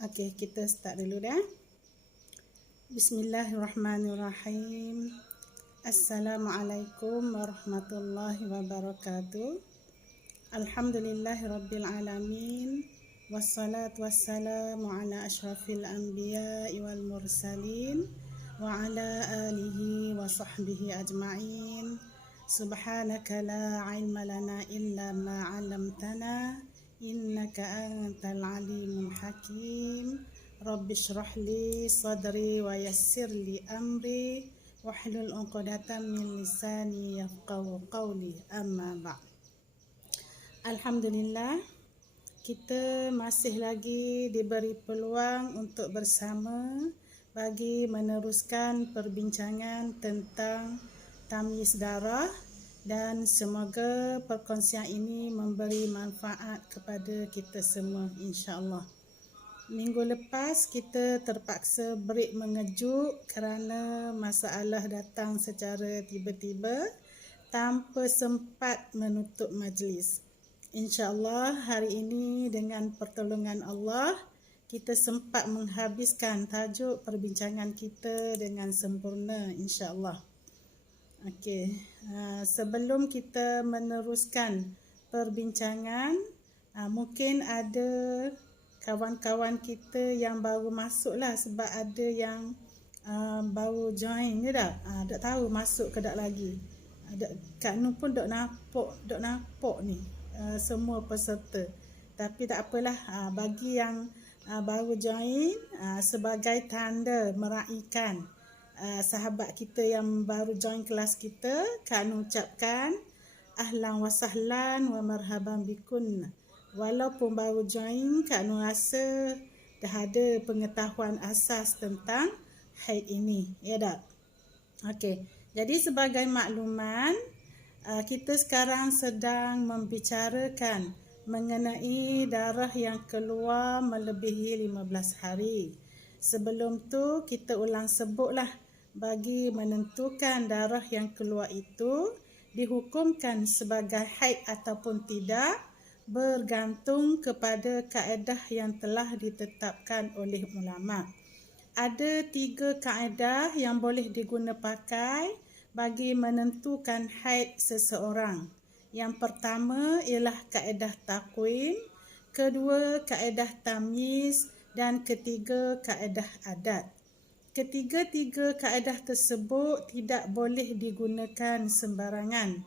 Okey, kita start dulu dah. Bismillahirrahmanirrahim. Assalamualaikum warahmatullahi wabarakatuh. Alhamdulillahirabbil alamin. Wassalatu wassalamu ala asyrafil anbiya'i wal mursalin wa ala alihi wa sahbihi ajma'in. Subhanaka la ilma lana illa ma 'allamtana innaka antal alimul hakim. Rabbi shrah li sadri wa yassir li amri wahlul 'uqdatam min lisani yafqahu qawli. Amma ba'd. Alhamdulillah, kita masih lagi diberi peluang untuk bersama bagi meneruskan perbincangan tentang tamyiz darah, dan semoga perkongsian ini memberi manfaat kepada kita semua, insya-Allah. Minggu lepas kita terpaksa break mengejut kerana masalah datang secara tiba-tiba tanpa sempat menutup majlis. InsyaAllah hari ini dengan pertolongan Allah kita sempat menghabiskan tajuk perbincangan kita dengan sempurna, insyaAllah. Okey, sebelum kita meneruskan perbincangan, mungkin ada kawan-kawan kita yang baru masuk lah, sebab ada yang baru join je dah. Tak tahu masuk ke tak lagi. Kak Nu pun dok nampak ni semua peserta. Tapi tak apalah, bagi yang baru join, sebagai tanda meraihkan sahabat kita yang baru join kelas kita, Kak Nu ucapkan ahlan wa sahlan wa marhaban bikun. Walaupun baru join, Kak Nu rasa dah ada pengetahuan asas tentang haid ini, ya tak? Okey, jadi sebagai makluman, kita sekarang sedang membicarakan mengenai darah yang keluar melebihi 15 hari. Sebelum tu kita ulang sebutlah, bagi menentukan darah yang keluar itu dihukumkan sebagai haid ataupun tidak bergantung kepada kaedah yang telah ditetapkan oleh ulama. Ada 3 kaedah yang boleh diguna pakai bagi menentukan haid seseorang. Yang pertama ialah kaedah takwim, kedua kaedah tamyiz, dan ketiga kaedah adat. Ketiga-tiga kaedah tersebut tidak boleh digunakan sembarangan.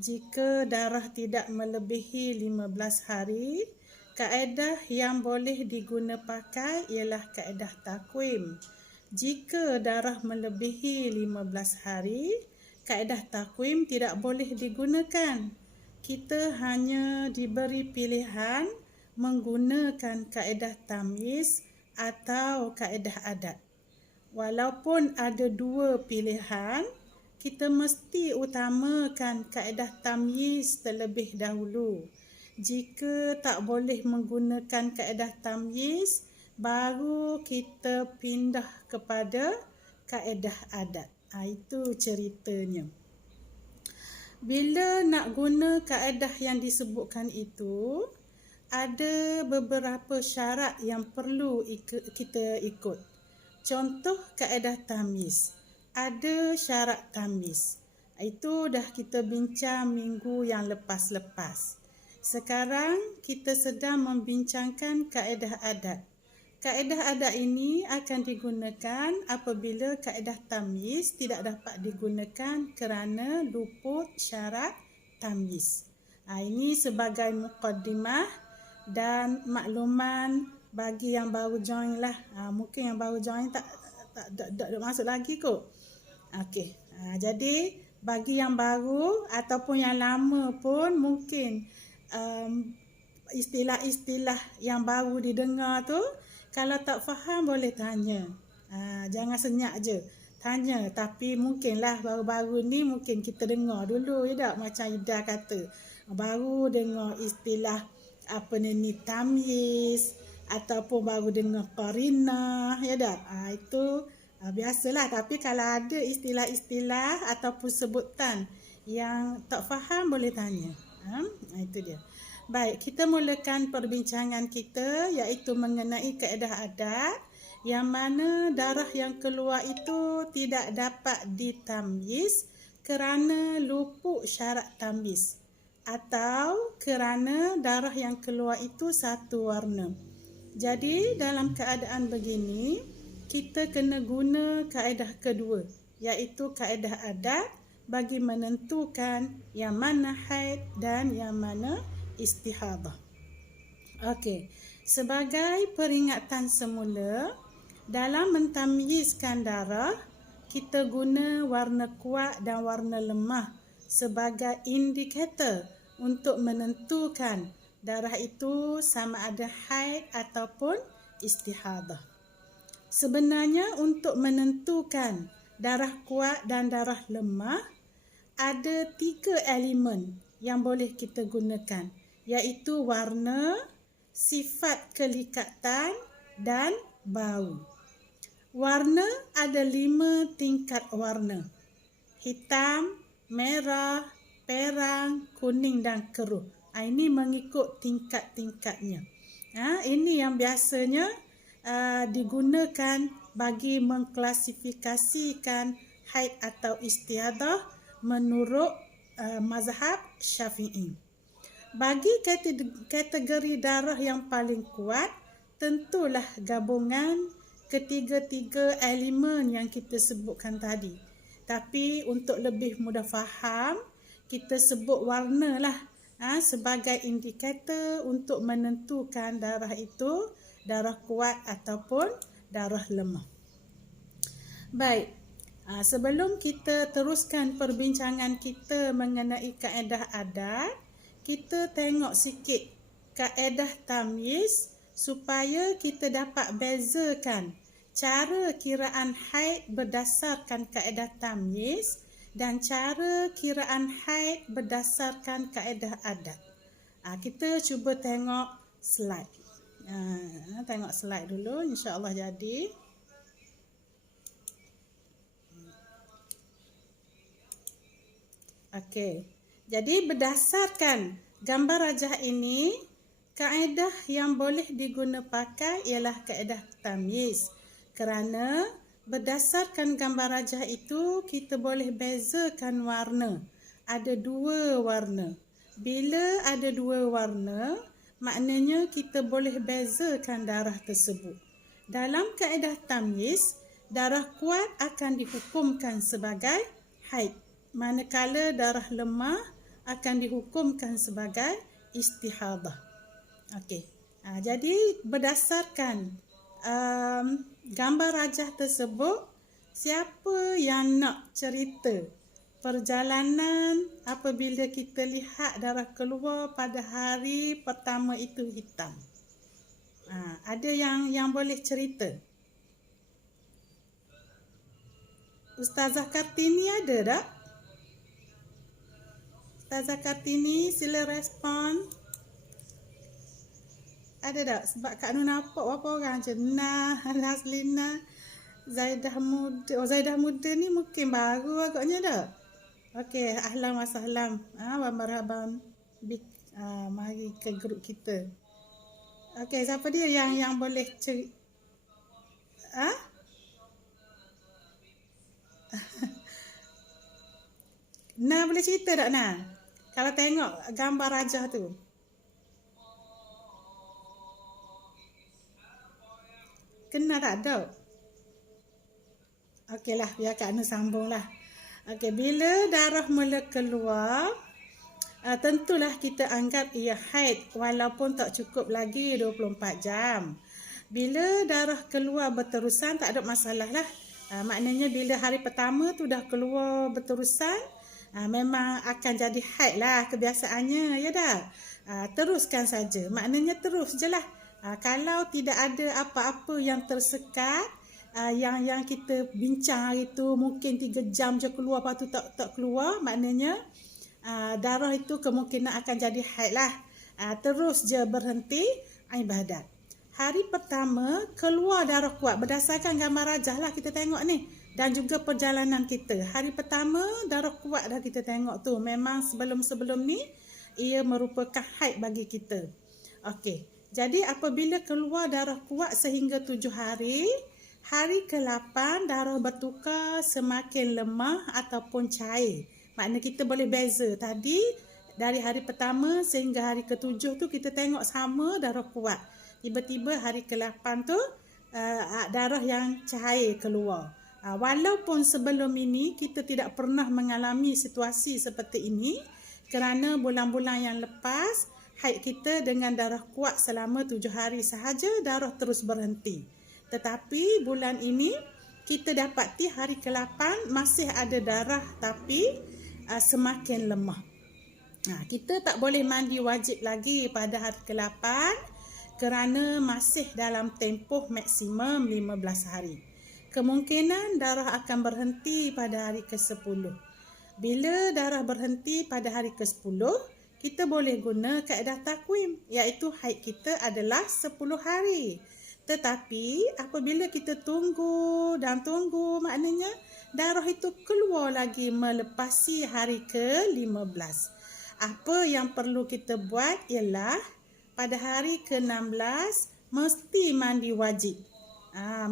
Jika darah tidak melebihi 15 hari, kaedah yang boleh diguna pakai ialah kaedah takwim. Jika darah melebihi 15 hari, kaedah takwim tidak boleh digunakan. Kita hanya diberi pilihan menggunakan kaedah tamyiz atau kaedah adat. Walaupun ada 2 pilihan, kita mesti utamakan kaedah tamyiz terlebih dahulu. Jika tak boleh menggunakan kaedah tamyiz, baru kita pindah kepada kaedah adat. Itu ceritanya. Bila nak guna kaedah yang disebutkan itu, ada beberapa syarat yang perlu kita ikut. Contoh kaedah tamyiz. Ada syarat tamyiz. Itu dah kita bincang minggu yang lepas-lepas. Sekarang kita sedang membincangkan kaedah adat. Kaedah adat ini akan digunakan apabila kaedah tamyiz tidak dapat digunakan kerana luput syarat tamyiz. Ini sebagai muqaddimah dan makluman bagi yang baru join lah. Mungkin yang baru join tak masuk lagi kot. Okey. Jadi bagi yang baru ataupun yang lama pun mungkin istilah-istilah yang baru didengar tu, kalau tak faham boleh tanya. Jangan senyap je. Tanya, tapi mungkinlah baru-baru ni mungkin kita dengar dulu, ya tak? Macam Ida kata, baru dengar istilah apa ni tamyiz, ataupun baru dengar qarinah, ya tak? Itu biasalah. Tapi kalau ada istilah-istilah ataupun sebutan yang tak faham boleh tanya. Itu dia. Baik, kita mulakan perbincangan kita iaitu mengenai kaedah adat yang mana darah yang keluar itu tidak dapat ditamyiz kerana luput syarat tamyiz atau kerana darah yang keluar itu satu warna. Jadi dalam keadaan begini, kita kena guna kaedah kedua iaitu kaedah adat bagi menentukan yang mana haid dan yang mana istihadah. Okey, sebagai peringatan semula, dalam mentamyizkan darah, kita guna warna kuat dan warna lemah sebagai indikator untuk menentukan darah itu sama ada haid ataupun istihadah. Sebenarnya untuk menentukan darah kuat dan darah lemah, ada 3 elemen yang boleh kita gunakan, iaitu warna, sifat kelikatan dan bau. Warna ada 5 tingkat warna. Hitam, merah, perang, kuning dan keruh. Ini mengikut tingkat-tingkatnya. Ini yang biasanya digunakan bagi mengklasifikasikan haid atau istihadah menurut mazhab Syafi'i. Bagi kategori darah yang paling kuat, tentulah gabungan ketiga-tiga elemen yang kita sebutkan tadi. Tapi untuk lebih mudah faham, kita sebut warna lah sebagai indikator untuk menentukan darah itu darah kuat ataupun darah lemah. Baik, sebelum kita teruskan perbincangan kita mengenai kaedah adat, kita tengok sikit kaedah tamyiz supaya kita dapat bezakan cara kiraan haid berdasarkan kaedah tamyiz dan cara kiraan haid berdasarkan kaedah adat. Kita cuba tengok slide. Tengok slide dulu, insya-Allah jadi. Okey. Jadi berdasarkan gambar rajah ini, kaedah yang boleh diguna pakai ialah kaedah tamyiz. Kerana berdasarkan gambar rajah itu, kita boleh bezakan warna. Ada 2 warna. Bila ada 2 warna, maknanya kita boleh bezakan darah tersebut. Dalam kaedah tamyiz, darah kuat akan dihukumkan sebagai haid, manakala darah lemah akan dihukumkan sebagai istihadah. Okey. Jadi berdasarkan gambar rajah tersebut, siapa yang nak cerita perjalanan apabila kita lihat darah keluar pada hari pertama itu hitam? Ada yang boleh cerita? Ustazah Kartini ada tak? Ustazah Kartini, sila respon. Ada tak? Sebab Kak Nur nampak berapa orang je. Nah, Haslina, Zaidah Muda. Zaidah Muda ni mungkin baru agaknya tak? Okey, ahlan wa sahlan. Wa marhaban. Mari ke grup kita. Okey, siapa dia yang boleh cerita? Nah, boleh cerita tak Nah? Kalau tengok gambar rajah tu. Kena tak ada? Okeylah, biar Kak Nur sambung lah. Okey, bila darah mula keluar, tentulah kita anggap ia haid walaupun tak cukup lagi 24 jam. Bila darah keluar berterusan, tak ada masalah lah. Maknanya bila hari pertama tu dah keluar berterusan, memang akan jadi haid lah kebiasaannya, ya dah. Teruskan saja, maknanya terus je lah. Kalau tidak ada apa-apa yang tersekat, yang kita bincang hari tu mungkin 3 jam je keluar, lepas tu tak keluar, maknanya darah itu kemungkinan akan jadi haid lah. Terus je berhenti ibadat. Hari pertama keluar darah kuat berdasarkan gambar rajah lah kita tengok ni, dan juga perjalanan kita. Hari pertama darah kuat dah kita tengok tu. Memang sebelum-sebelum ni ia merupakan haid bagi kita. Okey. Jadi apabila keluar darah kuat sehingga 7 hari, hari ke-8 darah bertukar semakin lemah ataupun cair. Maknanya kita boleh beza. Tadi dari hari pertama sehingga hari ke-7 tu kita tengok sama darah kuat. Tiba-tiba hari ke-8 tu darah yang cair keluar. Walaupun sebelum ini kita tidak pernah mengalami situasi seperti ini, kerana bulan-bulan yang lepas haid kita dengan darah kuat selama 7 hari sahaja, darah terus berhenti. Tetapi bulan ini kita dapati hari ke-8 masih ada darah tapi semakin lemah. Kita tak boleh mandi wajib lagi pada hari ke-8 kerana masih dalam tempoh maksimum 15 hari. Kemungkinan darah akan berhenti pada hari ke-10. Bila darah berhenti pada hari ke-10, kita boleh guna kaedah takwim, iaitu haid kita adalah 10 hari. Tetapi apabila kita tunggu dan tunggu, maknanya darah itu keluar lagi melepasi hari ke-15. Apa yang perlu kita buat ialah pada hari ke-16 mesti mandi wajib.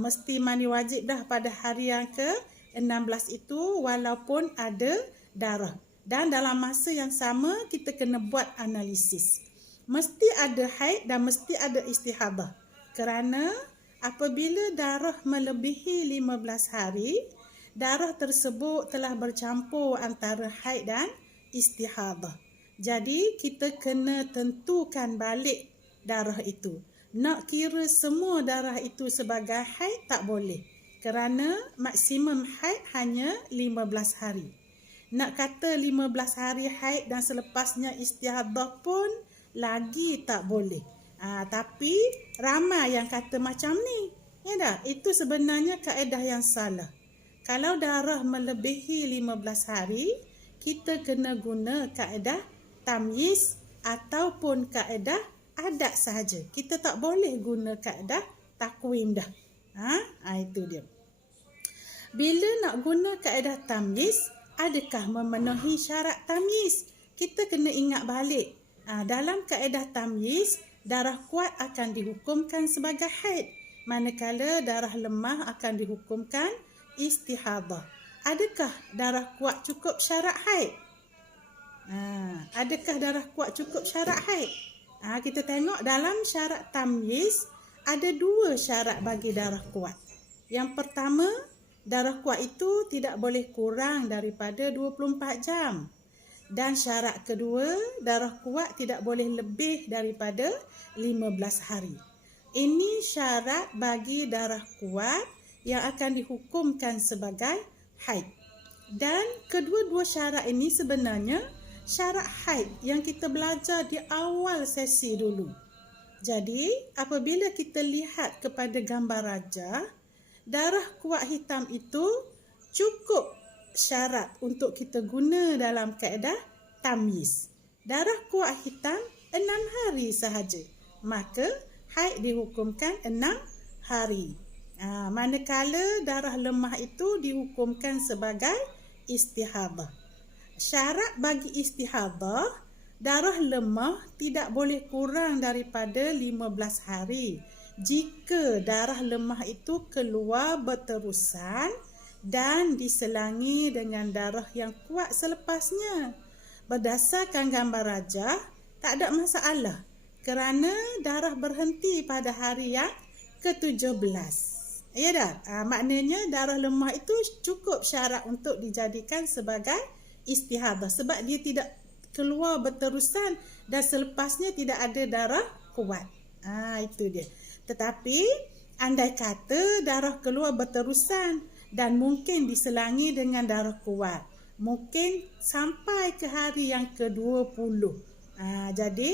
Mesti mandi wajib dah pada hari yang ke-16 itu walaupun ada darah. Dan dalam masa yang sama kita kena buat analisis. Mesti ada haid dan mesti ada istihadah. Kerana apabila darah melebihi 15 hari, darah tersebut telah bercampur antara haid dan istihadah. Jadi kita kena tentukan balik darah itu. Nak kira semua darah itu sebagai haid tak boleh. Kerana maksimum haid hanya 15 hari. Nak kata 15 hari haid dan selepasnya istihadah pun lagi tak boleh. Tapi ramai yang kata macam ni. Ya dah, itu sebenarnya kaedah yang salah. Kalau darah melebihi 15 hari, kita kena guna kaedah tamyiz ataupun kaedah adat sahaja. Kita tak boleh guna kaedah takwim dah. Itu dia. Bila nak guna kaedah tamyiz, adakah memenuhi syarat tamyiz? Kita kena ingat balik. Dalam kaedah tamyiz, darah kuat akan dihukumkan sebagai haid, manakala darah lemah akan dihukumkan istihadah. Adakah darah kuat cukup syarat haid? Adakah darah kuat cukup syarat haid? Kita tengok dalam syarat tamyiz ada 2 syarat bagi darah kuat. Yang pertama, darah kuat itu tidak boleh kurang daripada 24 jam. Dan syarat kedua, darah kuat tidak boleh lebih daripada 15 hari. Ini syarat bagi darah kuat yang akan dihukumkan sebagai haid. Dan kedua-dua syarat ini sebenarnya syarat haid yang kita belajar di awal sesi dulu. Jadi, apabila kita lihat kepada gambar rajah, darah kuat hitam itu cukup syarat untuk kita guna dalam kaedah tamyiz. Darah kuat hitam 6 hari sahaja. Maka haid dihukumkan 6 hari. Manakala darah lemah itu dihukumkan sebagai istihadah. Syarat bagi istihadah, darah lemah tidak boleh kurang daripada 15 hari. Jika darah lemah itu keluar berterusan dan diselangi dengan darah yang kuat selepasnya. Berdasarkan gambar rajah, tak ada masalah kerana darah berhenti pada hari yang ke-17. Ya dah, maknanya darah lemah itu cukup syarat untuk dijadikan sebagai istihadah sebab dia tidak keluar berterusan dan selepasnya tidak ada darah kuat. Itu dia. Tetapi andai kata darah keluar berterusan dan mungkin diselangi dengan darah kuat, mungkin sampai ke hari yang ke-20. Jadi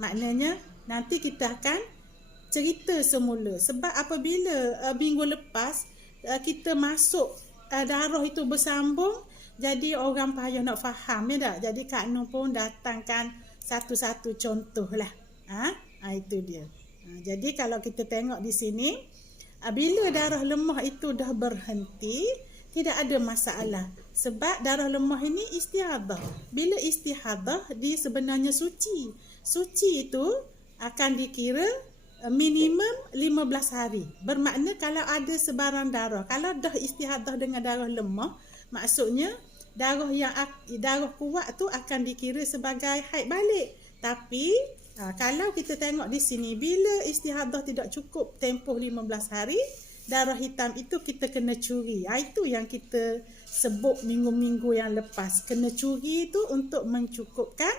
maknanya nanti kita akan cerita semula. Sebab apabila minggu lepas kita masuk darah itu bersambung, jadi orang payah nak faham, ya tak? Jadi Kak Nur pun datangkan satu-satu contoh lah. Itu dia. Jadi kalau kita tengok di sini, bila darah lemah itu dah berhenti, tidak ada masalah. Sebab darah lemah ini istihadah. Bila istihadah, dia sebenarnya suci. Suci itu akan dikira minimum 15 hari. Bermakna kalau ada sebarang darah, kalau dah istihadah dengan darah lemah, maksudnya darah kuat tu akan dikira sebagai haid balik. Tapi kalau kita tengok di sini, bila istihadah tidak cukup tempoh 15 hari, darah hitam itu kita kena curi. Itu yang kita sebut minggu-minggu yang lepas. Kena curi itu untuk mencukupkan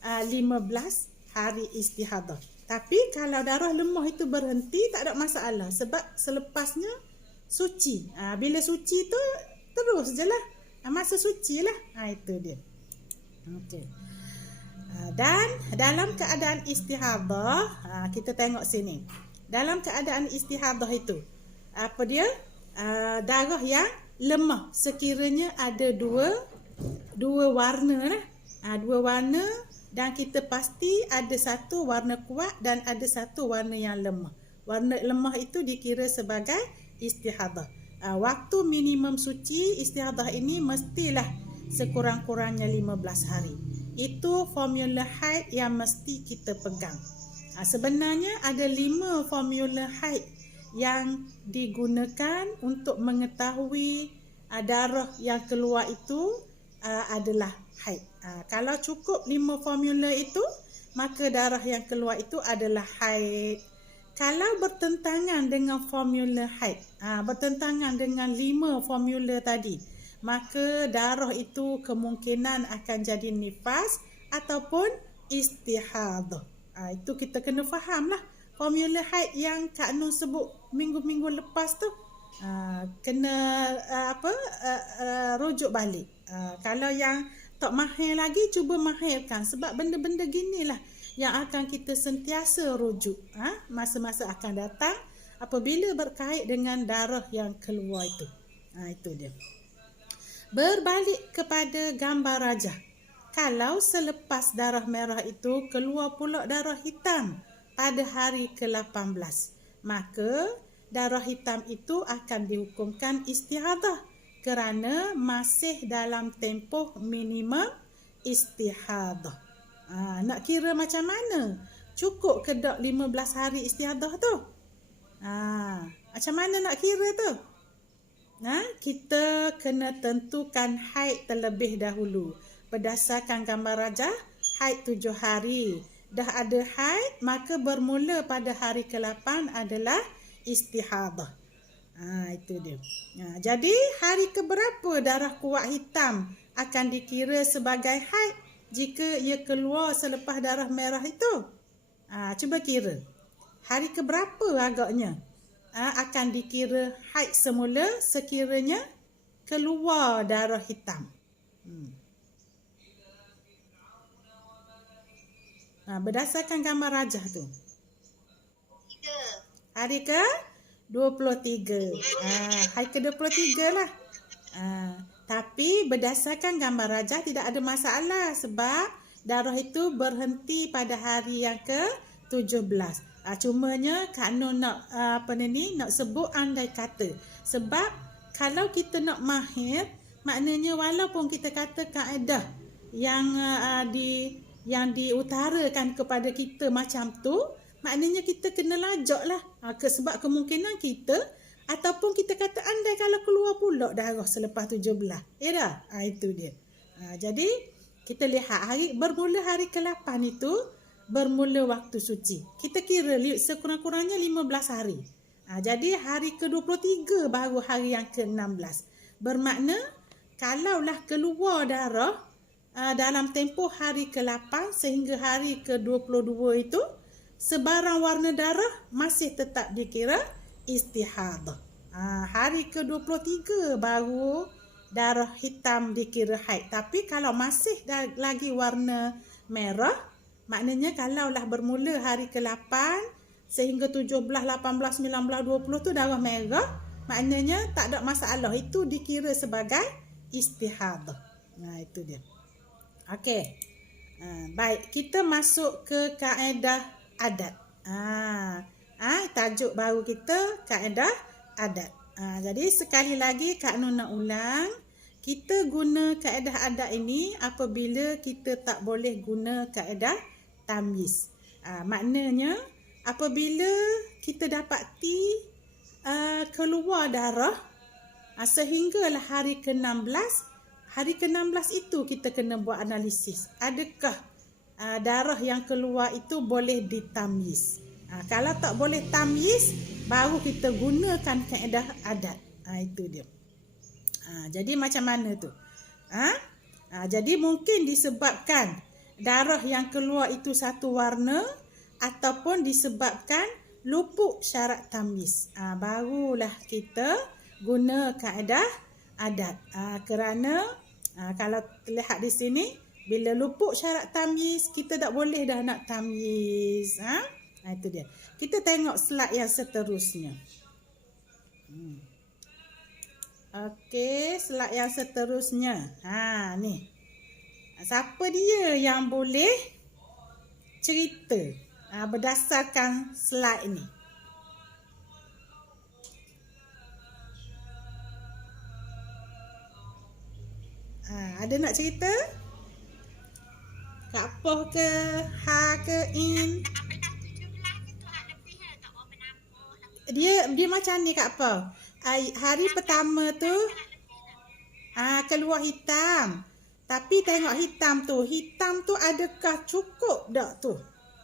15 hari istihadah. Tapi kalau darah lemah itu berhenti, tak ada masalah. Sebab selepasnya suci. Bila suci tu terus je lah. Masa suci lah. Itu dia. Okey. Dan dalam keadaan istihadah, kita tengok sini. Dalam keadaan istihadah itu, apa dia? Darah yang lemah. Sekiranya ada dua warna lah. Dua warna, dan kita pasti ada satu warna kuat dan ada satu warna yang lemah. Warna lemah itu dikira sebagai istihadah. Waktu minimum suci istihadah ini mestilah sekurang-kurangnya 15 hari. Itu formula haid yang mesti kita pegang. Sebenarnya ada 5 formula haid yang digunakan untuk mengetahui darah yang keluar itu adalah haid. Kalau cukup 5 formula itu, maka darah yang keluar itu adalah haid. Kalau bertentangan dengan formula haid, bertentangan dengan 5 formula tadi, maka darah itu kemungkinan akan jadi nifas ataupun istihadah. Itu kita kena faham lah. Formula haid yang Kak Nur sebut minggu-minggu lepas tu, kena rujuk balik. Kalau yang tak mahir lagi, cuba mahirkan. Sebab benda-benda ginilah yang akan kita sentiasa rujuk masa-masa akan datang apabila berkait dengan darah yang keluar itu. Itu dia. Berbalik kepada gambar rajah. Kalau selepas darah merah itu keluar pula darah hitam pada hari ke-18, maka darah hitam itu akan dihukumkan istihadah kerana masih dalam tempoh minimum istihadah. Nak kira macam mana? Cukup ke tak 15 hari istihadah tu? Macam mana nak kira tu? Kita kena tentukan haid terlebih dahulu. Berdasarkan gambar rajah, haid 7 hari. Dah ada haid, maka bermula pada hari ke-8 adalah istihadah. Itu dia. Jadi hari keberapa darah kuat hitam akan dikira sebagai haid jika ia keluar selepas darah merah itu? Cuba kira. Hari keberapa agaknya akan dikira haid semula sekiranya keluar darah hitam? Berdasarkan gambar rajah tu. Hari ke 23. Hari ke 23 lah. Tapi berdasarkan gambar rajah tidak ada masalah sebab darah itu berhenti pada hari yang ke 17. Cumanya Kak Nur nak nak sebut andai kata. Sebab kalau kita nak mahir, maknanya walaupun kita kata kaedah yang diutarakan kepada kita macam tu, maknanya kita kena lajak lah. Sebab kemungkinan kita, ataupun kita kata andai kalau keluar pula darah selepas 17. Ya dah? Itu dia. Jadi kita lihat bermula hari ke-8 itu bermula waktu suci. Kita kira sekurang-kurangnya 15 hari. Jadi hari ke-23 baru hari yang ke-16. Bermakna kalaulah keluar darah dalam tempoh hari ke-8 sehingga hari ke-22 itu, sebarang warna darah masih tetap dikira istihadah. Hari ke-23 baru darah hitam dikira haid. Tapi kalau masih lagi warna merah, maknanya kalaulah bermula hari ke-8 sehingga 17, 18, 19, 20 tu darah merah, maknanya tak ada masalah. Itu dikira sebagai istihadah. Itu dia. Okey. Baik, kita masuk ke kaedah adat. Tajuk baru kita kaedah adat. Jadi sekali lagi Kak Nur nak ulang. Kita guna kaedah adat ini apabila kita tak boleh guna kaedah tamyiz. Maknanya apabila kita dapati keluar darah sehinggalah hari ke-16, hari ke-16 itu kita kena buat analisis. Adakah darah yang keluar itu boleh ditamyiz? Kalau tak boleh tamyiz, baru kita gunakan kaedah adat. Itu dia. Jadi macam mana tu? Jadi mungkin disebabkan darah yang keluar itu satu warna ataupun disebabkan luput syarat tamyiz. Barulah kita guna kaedah adat. Kerana kalau terlihat di sini, bila luput syarat tamyiz, kita tak boleh dah nak tamyiz. Itu dia. Kita tengok slide yang seterusnya. Okey, slide yang seterusnya. Ni. Siapa dia yang boleh cerita berdasarkan slide ni? Ada nak cerita? Kak Poh ke? Ha ke? In? Dia macam ni Kak Poh. Hari pertama tu keluar hitam. Tapi tengok hitam tu adakah cukup tak tu?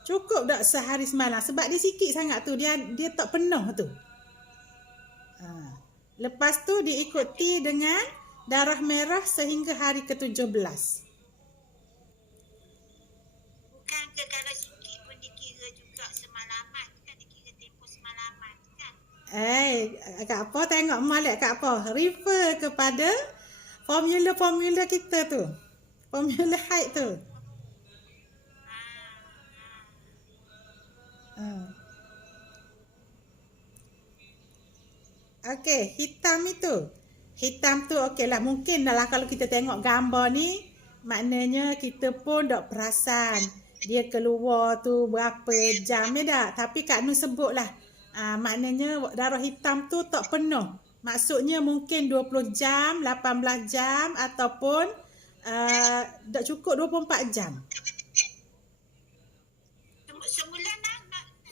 Cukup tak sehari semalam? Sebab dia sikit sangat tu. Dia tak penuh tu. Lepas tu diikuti dengan darah merah sehingga hari ke-17. Bukan ke kalau sikit pun dikira juga semalaman kan? Dikira tempoh semalaman kan? Kak Poh tengok molek Kak Poh. Refer kepada formula kita tu. Formula haid tu. Okey, hitam itu. Hitam tu okeylah, mungkin dalam kalau kita tengok gambar ni, maknanya kita pun tak perasan dia keluar tu berapa jam ni dah. Tapi Kak Nur sebutlah, maknanya darah hitam tu tak penuh. Maksudnya mungkin 20 jam, 18 jam ataupun tak cukup 24 jam. Sebulan lah,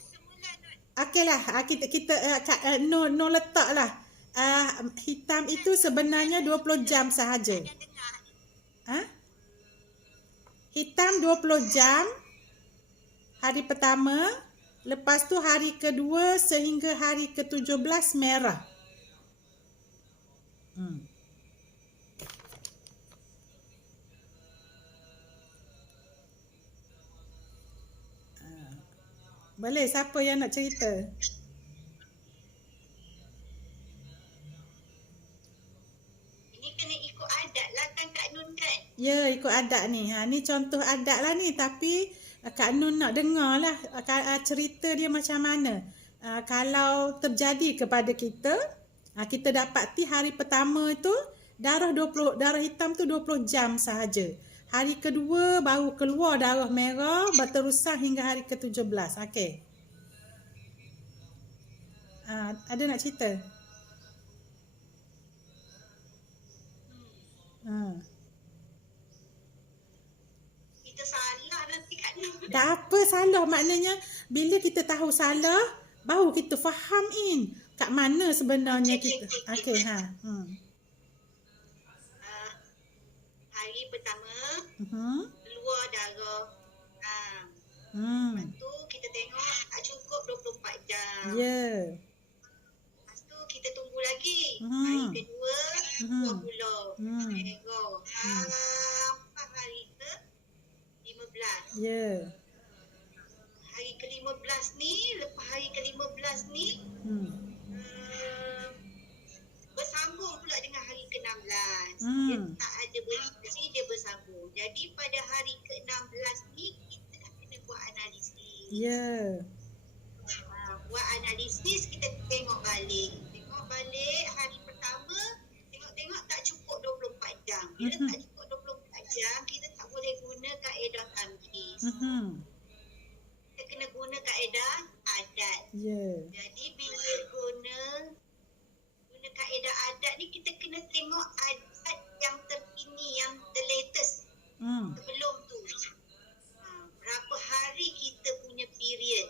sebulan. Okeylah, kita no letaklah. Hitam itu sebenarnya 20 jam sahaja. Hitam 20 jam hari pertama, lepas tu hari kedua sehingga hari ke-17 merah. Boleh, siapa yang nak cerita? Kena ikut adat lah kan Kak Nun kan? Ya, ikut adat ni. Ni contoh adat lah ni. Tapi Kak Nun nak dengar lah cerita dia macam mana. Kalau terjadi kepada kita, kita dapati hari pertama itu darah hitam tu 20 jam sahaja. Hari kedua baru keluar darah merah berterusan hingga hari ke-17. Okey. Ada nak cerita? Kita salah nanti Kak Nun. Tak apa salah, maknanya bila kita tahu salah, baru kita faham kat mana sebenarnya kita. Okey, Hari pertama keluar darah. Lepas tu kita tengok tak cukup 24 jam. Ya. Lepas tu kita tunggu lagi. Hari kedua keluar pula. Merah. Sampai hari ke-15. Ya. Hari ke-15 ni, lepas hari ke-15 ni bersambung pula dengan hari ke-16. Dia tak ada berhenti, dia bersambung. Jadi pada hari ke-16 ni kita dah kena buat analisis. Ya. Buat analisis, kita tengok balik. Tengok balik hari pertama, tengok-tengok tak cukup 24 jam. Bila tak cukup 24 jam, kita tak boleh guna kaedah tamyiz. Kita kena guna kaedah adat. Ya. Jadi bila guna kaedah adat ni kita kena tengok adat yang terkini, yang the latest. Sebelum tu. Berapa hari kita punya period.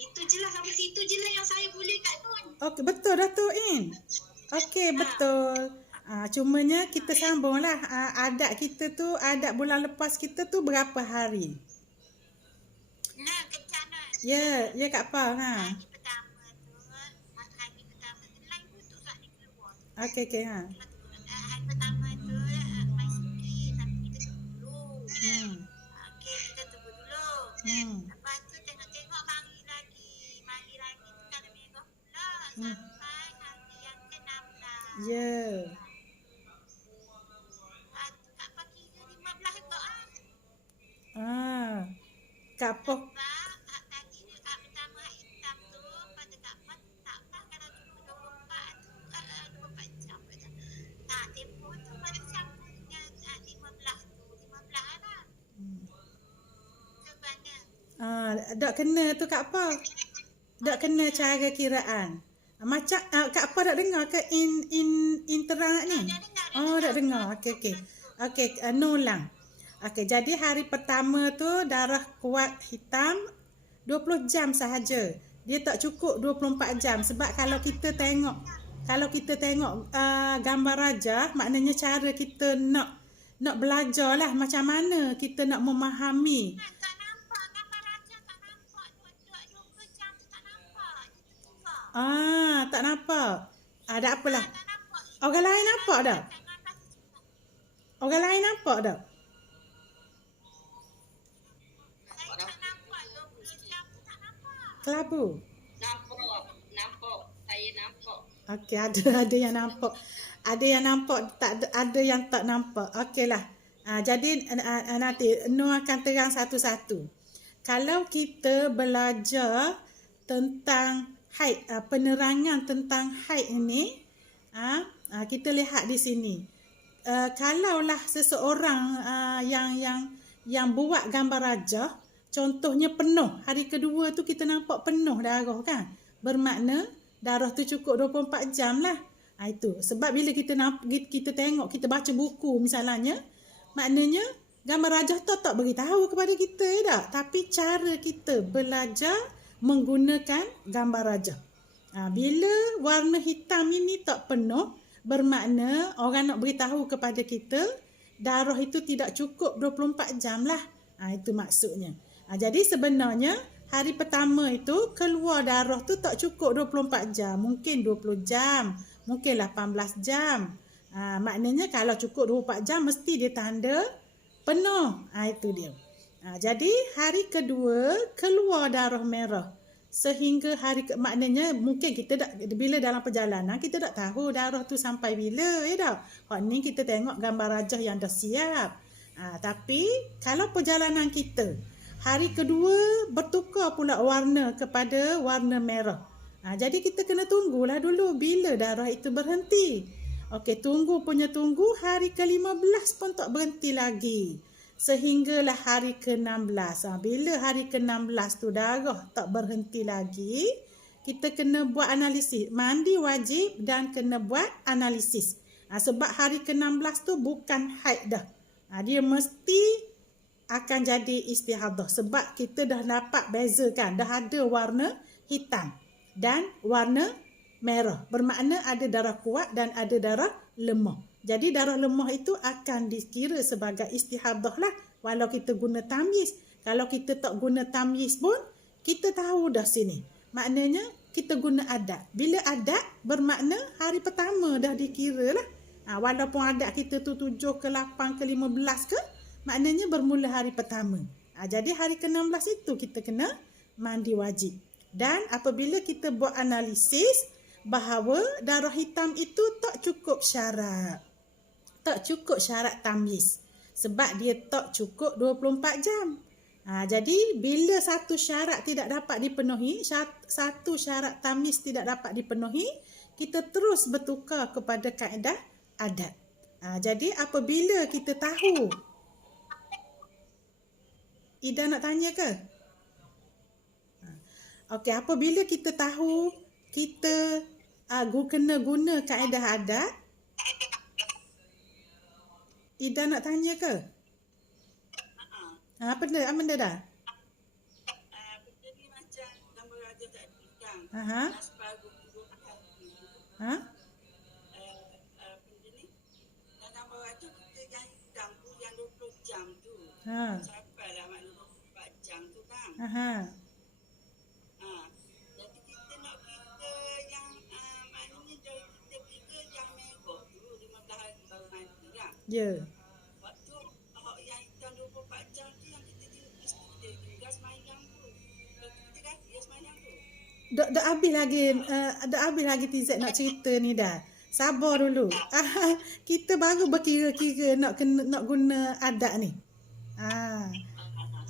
Itu je lah, sampai situ je lah yang saya boleh Kak Nun. Okey, betul Datuk In. Okey, betul. Cumanya kita sambunglah. Adat kita tu, adat bulan lepas kita tu berapa hari? Nah, kecak Nun. Ya Kak Pau. Hari pertama tu lain putus tak dia keluar. Okey. Hari pertama tu main sikit tapi kita tunggu dulu. Okey, kita tunggu dulu. Lepas tu tengok-tengok mari lagi tu kalau merah pula sampai hari yang ke-16. Ya. Lepas tu Kak Pak kira 15 ekor Kak Pau. tadi Kak pertama hitam tu pada Kak Pak tak apa kalau cukup 24 jam. Tak, tempoh tu macam dengan 15 tu. 15 lah. Sebenarnya. Tak kena tu Kak Pau. Tak kena cara kiraan. Macam Kak Pau tak dengar ke in terang ni? Tak dengar. Okey, ulang. Okey, jadi hari pertama tu darah kuat hitam 20 jam sahaja. Dia tak cukup 24 jam sebab kalau kita tengok gambar rajah, maknanya cara kita nak belajar lah macam mana kita nak memahami. Tak nampak gambar raja, tak nampak 20 jam tu tak nampak. Itu tua. Tak nampak. Tak apalah. Tak nampak. Orang lain nampak tak? Orang lain nampak tak? Saya tak nampak 20 jam tu tak nampak. Kelabu. Nampak. Saya nampak. Okey, ada yang nampak. Ada yang nampak, tak ada yang tak nampak. Okeylah. Jadi nanti Nur akan terang satu-satu. Kalau kita belajar tentang haid, penerangan tentang haid ini, kita lihat di sini. Kalaulah seseorang yang buat gambar rajah, contohnya penuh, hari kedua tu kita nampak penuh darah kan? Bermakna darah tu cukup 24 jam lah. Itu sebab bila kita tengok, kita baca buku misalnya, maknanya gambar rajah tu tak beritahu kepada kita tak, tapi cara kita belajar menggunakan gambar rajah. Bila warna hitam ini tak penuh, bermakna orang nak beritahu kepada kita darah itu tidak cukup 24 jam lah. Itu maksudnya. Jadi sebenarnya hari pertama itu keluar darah tu tak cukup 24 jam, mungkin 20 jam, mungkin 18 jam. Maknanya kalau cukup 24 jam mesti dia tanda penuh. Itu dia. Jadi hari kedua keluar darah merah. Sehingga maknanya mungkin kita bila dalam perjalanan kita tak tahu darah tu sampai bila tak. Ni kita tengok gambar rajah yang dah siap. Tapi kalau perjalanan kita hari kedua bertukar pula warna kepada warna merah. Jadi kita kena tunggulah dulu bila darah itu berhenti. Okey, tunggu hari ke-15 pun tak berhenti lagi. Sehinggalah hari ke-16. Bila hari ke-16 tu darah tak berhenti lagi, kita kena buat analisis. Mandi wajib dan kena buat analisis. Sebab hari ke-16 tu bukan haid dah. Dia mesti akan jadi istihadah. Sebab kita dah dapat bezakan. Dah ada warna hitam dan warna merah. Bermakna ada darah kuat dan ada darah lemah. Jadi darah lemah itu akan dikira sebagai istihadah lah. Walau kita guna tamyiz. Kalau kita tak guna tamyiz pun, kita tahu dah sini. Maknanya kita guna adat. Bila adat bermakna hari pertama dah dikira lah. Walaupun adat kita tu 7 ke 8 ke 15 ke, maknanya bermula hari pertama. Jadi hari ke-16 itu kita kena mandi wajib. Dan apabila kita buat analisis bahawa darah hitam itu tak cukup syarat. Tak cukup syarat tamyiz. Sebab dia tak cukup 24 jam. Jadi bila satu syarat tidak dapat dipenuhi, satu syarat tamyiz tidak dapat dipenuhi, kita terus bertukar kepada kaedah adat. Jadi apabila kita tahu, Ida nak tanya ke? Okey, apabila kita tahu kita kena guna kaedah adat, Ida nak tanya ke? Benda dah? Benda ni macam nama raja tadi kan. Aha. Separuh 2 hari. Ha? Benda ni nama raja kita yang hitam tu yang 20 jam tu. Ha. Sampailah makna 24 jam tu kan. Aha. Jadi kita nak kita yang maknanya dari kita kira yang merah tu 15 hari baru mati kan. Ya. Waktu yang hitam 24 jam tu yang kita tinggal semayang tu. Kita kata semayang tu. Dah habis lagi TZ nak cerita ni dah. Sabar dulu. Kita baru berkira-kira nak guna adat ni.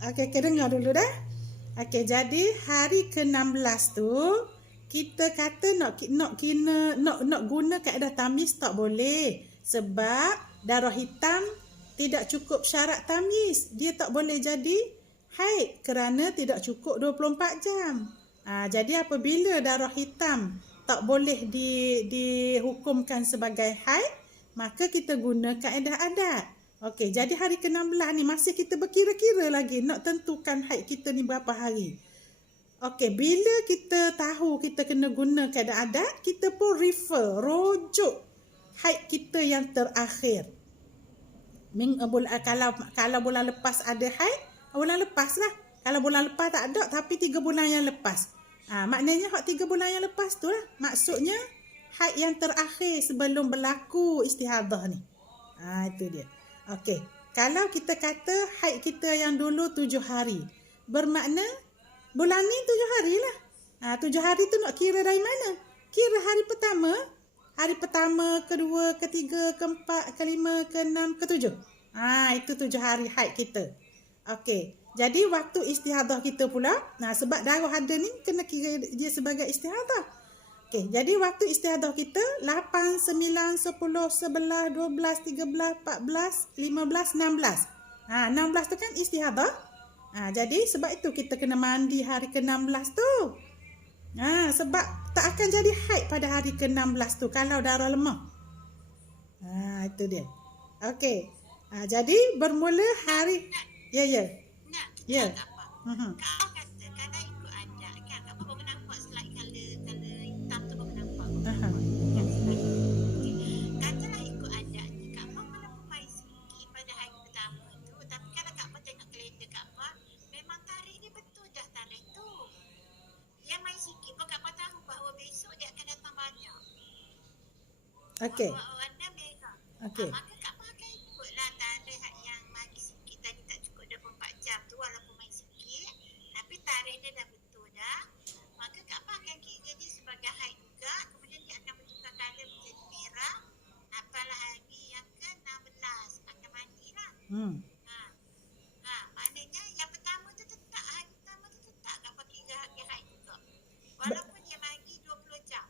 Okey, dengar dulu dah. Okey, jadi hari ke-16 tu kita kata nak guna kaedah tamyiz tak boleh sebab darah hitam tidak cukup syarat tamyiz. Dia tak boleh jadi haid kerana tidak cukup 24 jam. Jadi apabila darah hitam tak boleh dihukumkan sebagai haid, maka kita guna kaedah adat. Okey, jadi hari ke-16 ni masih kita berkira-kira lagi nak tentukan haid kita ni berapa hari. Okey, bila kita tahu kita kena guna kaedah adat, kita pun rujuk haid kita yang terakhir. Kalau bulan lepas ada haid, bulan lepas lah. Kalau bulan lepas tak ada tapi 3 bulan yang lepas. Maknanya 3 bulan yang lepas tu lah. Maksudnya haid yang terakhir sebelum berlaku istihadah ni. Itu dia. Okey. Kalau kita kata haid kita yang dulu 7 hari. Bermakna bulan ni 7 hari lah. 7 hari tu nak kira dari mana? Kira hari pertama. Hari pertama, kedua, ketiga, keempat, kelima, keenam, ketujuh. Itu 7 hari haid kita. Okey. Jadi waktu istihadah kita pula, sebab darah ada ni kena kira dia sebagai istihadah. Okey, jadi waktu istihadah kita 8, 9, 10, 11, 12, 13, 14, 15, 16. 16 tu kan istihadah. Jadi sebab itu kita kena mandi hari ke-16 tu. Sebab tak akan jadi haid pada hari ke-16 tu kalau darah lemah. Itu dia. Okey. Jadi bermula hari Ya. Kau kata kalau ikut adat kan, kau baru nampak slide color hitam tu baru nampak. Katalah ikut adat ni, Kak Fah melempai sikit pada hari pertama tu. Tapi kalau Kak Fah tengok kalender Kak Fah, memang tarikh ni betul dah tarikh tu. Yang main sikit pun Kak Fah tahu bahawa besok dia akan datang banyak. Okey. Warna merah. Okey. Maka Kak Fah akan ikutlah tarikh yang mari sikit tadi tak cukup 24 jam tu walaupun main sikit. Tapi tarikh dia dah betul dah. Maka Kak Fah akan kira dia sebagai haid juga. Kemudian dia akan bertukar colour menjadi merah. Pada hari yang ke-16 akan mandilah. Maknanya yang pertama tu tetap, hari pertama tu tetap Kak Fah kira hari haid juga. Walaupun dia mandi 20 jam.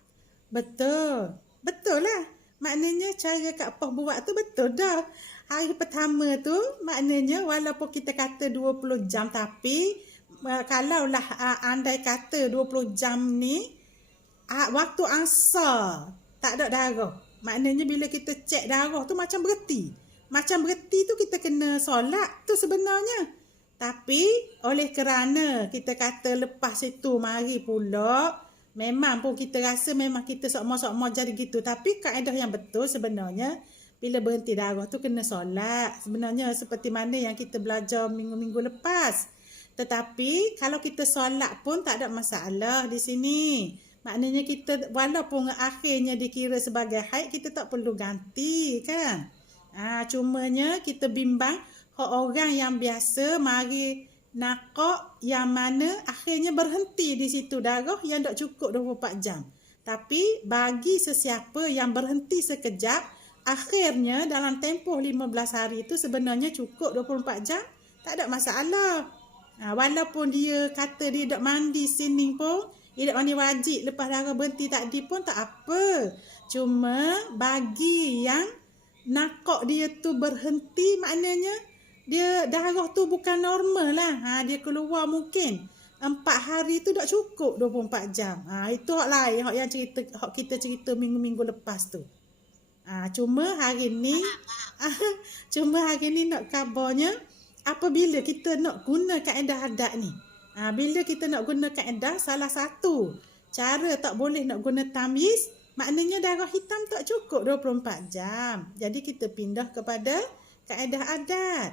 Betul lah. Maknanya cara Kak Fah buat tu betul dah. Hari pertama tu maknanya walaupun kita kata 20 jam tapi kalaulah andai kata 20 jam ni waktu asar tak ada darah. Maknanya bila kita cek darah tu macam berhenti. Macam berhenti tu kita kena solat tu sebenarnya. Tapi oleh kerana kita kata lepas itu mari pula, memang pun kita rasa memang kita sokmo-sokmo jadi gitu. Tapi kaedah yang betul sebenarnya bila berhenti darah tu kena solat. Sebenarnya seperti mana yang kita belajar minggu-minggu lepas. Tetapi kalau kita solat pun tak ada masalah di sini. Maknanya kita walaupun akhirnya dikira sebagai haid, kita tak perlu ganti kan. Cumanya kita bimbang orang yang biasa mari nakak yang mana akhirnya berhenti di situ darah yang tak cukup 24 jam. Tapi bagi sesiapa yang berhenti sekejap, akhirnya dalam tempoh 15 hari itu sebenarnya cukup 24 jam, tak ada masalah. Walaupun dia kata dia tak mandi sini pun, dia tak mandi wajib lepas darah berhenti tadi pun tak apa. Cuma bagi yang nakak dia tu berhenti, maknanya dia darah tu bukan normal lah. Dia keluar mungkin 4 hari tu tak cukup 24 jam. Itu hak lain, hak yang cerita, hak kita cerita minggu-minggu lepas tu. Cuma hari ni nak kabarnya apabila kita nak guna kaedah adat ni. Bila kita nak guna kaedah, salah satu cara tak boleh nak guna tamyiz, maknanya darah hitam tak cukup 24 jam. Jadi kita pindah kepada kaedah adat.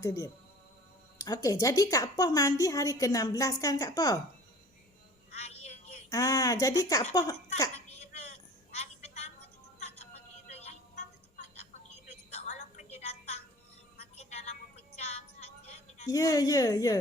Tu dia. Okey, jadi Kak Poh mandi hari ke-16 kan Kak Poh? Ya. Jadi Kak Poh Kira hari pertama tu tetap tak kira. Yang hitam tu tetap tak kira juga. Walaupun dia datang makin dalam beberapa jam sahaja. Ya.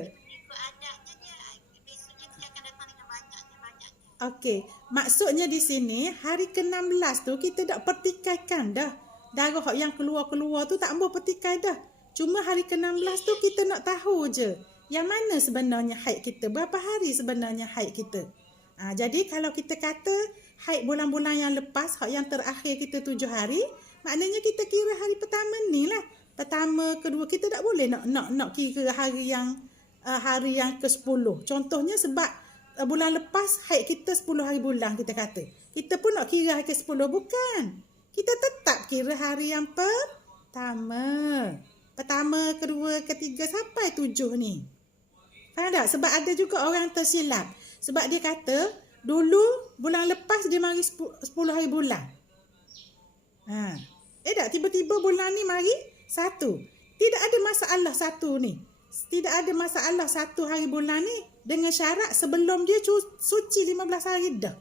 Ikut adatnya dia, besoknya dia akan datang dengan banyaknya. Okey, maksudnya di sini hari ke-16 tu kita dah pertikaikan dah. Darah yang keluar-keluar tu tak ambil pertikai dah. Cuma hari ke-16 tu kita nak tahu je yang mana sebenarnya haid kita, berapa hari sebenarnya haid kita. Jadi kalau kita kata haid bulan-bulan yang lepas, hak yang terakhir kita 7 hari, maknanya kita kira hari pertama ni lah. Pertama, kedua, kita tak boleh nak kira hari yang ke-10. Contohnya sebab bulan lepas haid kita 10 hari bulan kita kata. Kita pun nak kira hari ke-10, bukan. Kita tetap kira hari yang pertama. Pertama, kedua, ketiga sampai 7 ni. Faham tak? Sebab ada juga orang tersilap. Sebab dia kata dulu bulan lepas dia mari 10 hari bulan. Tak, tiba-tiba bulan ni mari 1. Tidak ada masalah 1 ni. Tidak ada masalah 1 hari bulan ni dengan syarat sebelum dia suci 15 hari dah.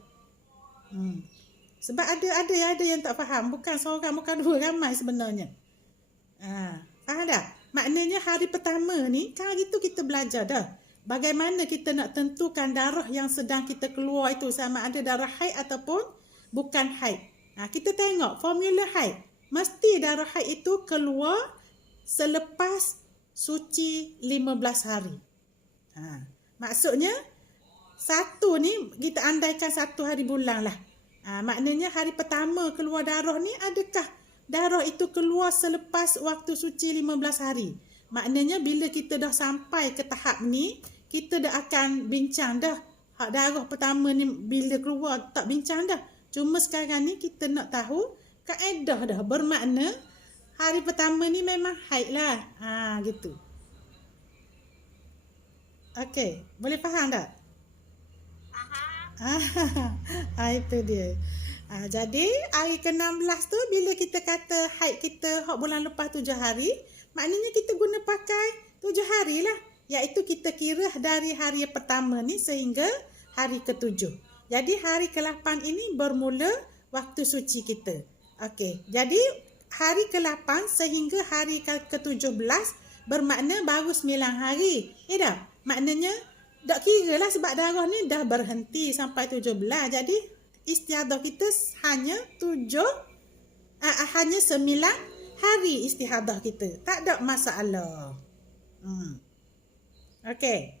Sebab ada yang tak faham. Bukan seorang, bukan dua, ramai sebenarnya. Faham tak? Maknanya hari pertama ni, kan hari tu kita belajar dah. Bagaimana kita nak tentukan darah yang sedang kita keluar itu sama ada darah haid ataupun bukan haid. Kita tengok formula haid. Mesti darah haid itu keluar selepas suci 15 hari. Maksudnya, 1 ni kita andaikan 1 hari bulan lah. Maknanya hari pertama keluar darah ni, adakah darah itu keluar selepas waktu suci 15 hari? Maknanya bila kita dah sampai ke tahap ni, kita dah akan bincang dah. Hak darah pertama ni bila keluar tak bincang dah. Cuma sekarang ni kita nak tahu kaedah dah. Bermakna hari pertama ni memang haid lah. Gitu. Okey, boleh faham tak? Itu dia. Jadi hari ke-16 tu bila kita kata haid kita hak bulan lepas 7 hari, maknanya kita guna pakai 7 hari lah. Iaitu kita kira dari hari pertama ni sehingga hari ke-7. Jadi hari ke-8 ini bermula waktu suci kita. Okey. Jadi hari ke-8 sehingga hari ke-17 bermakna baru 9 hari. Tak? Maknanya tak kira lah sebab darah ni dah berhenti sampai 17. Jadi istihadah kita hanya 9 hari istihadah kita. Tak ada masalah. Okey.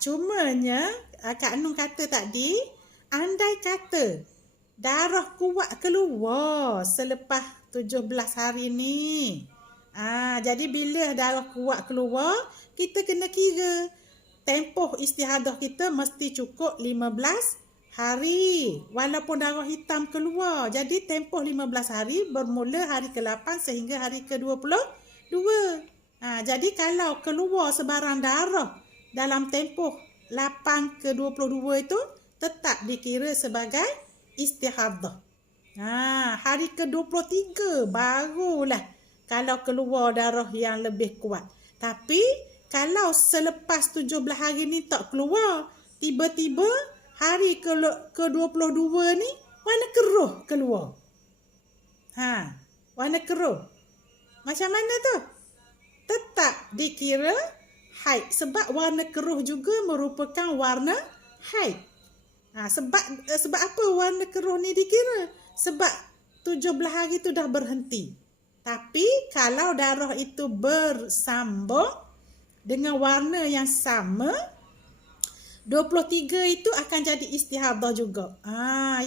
Cumanya Kak Anung kata tadi, andai kata darah kuat keluar selepas 17 hari ni. Jadi bila darah kuat keluar, kita kena kira tempoh istihadah kita mesti cukup 15 hari. Walaupun darah hitam keluar. Jadi tempoh 15 hari bermula hari ke-8 sehingga hari ke-22. Jadi kalau keluar sebarang darah dalam tempoh 8 ke 22 itu tetap dikira sebagai istihadah. Hari ke-23 barulah kalau keluar darah yang lebih kuat. Tapi kalau selepas 17 hari ni tak keluar, tiba-tiba hari ke-22 ni warna keruh keluar. Warna keruh. Macam mana tu? Tetap dikira haid sebab warna keruh juga merupakan warna haid. Sebab apa warna keruh ni dikira? Sebab 17 hari tu dah berhenti. Tapi kalau darah itu bersambung dengan warna yang sama, 23 itu akan jadi istihadah juga.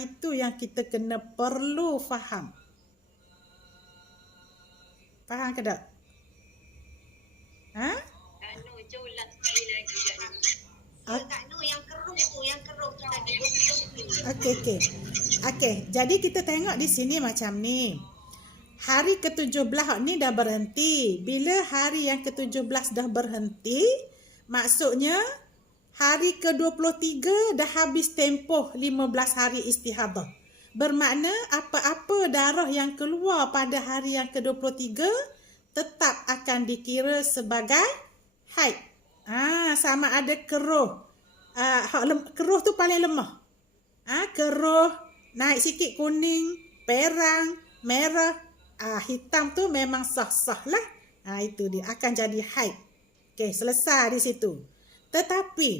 Itu yang kita kena perlu faham. Faham ke tak? Ya Kak Nur, yang keruh tu tadi. Okey. Jadi kita tengok di sini macam ni. Hari ke-17 ni dah berhenti. Bila hari yang ke-17 dah berhenti, maksudnya hari ke-23 dah habis tempoh 15 hari istihadah. Bermakna apa-apa darah yang keluar pada hari yang ke-23 tetap akan dikira sebagai haid. Sama ada keruh. Keruh tu paling lemah. Keruh, naik sikit kuning, perang, merah, hitam tu memang sah-sah lah. Itu dia akan jadi haid. Okey, selesai di situ. Tetapi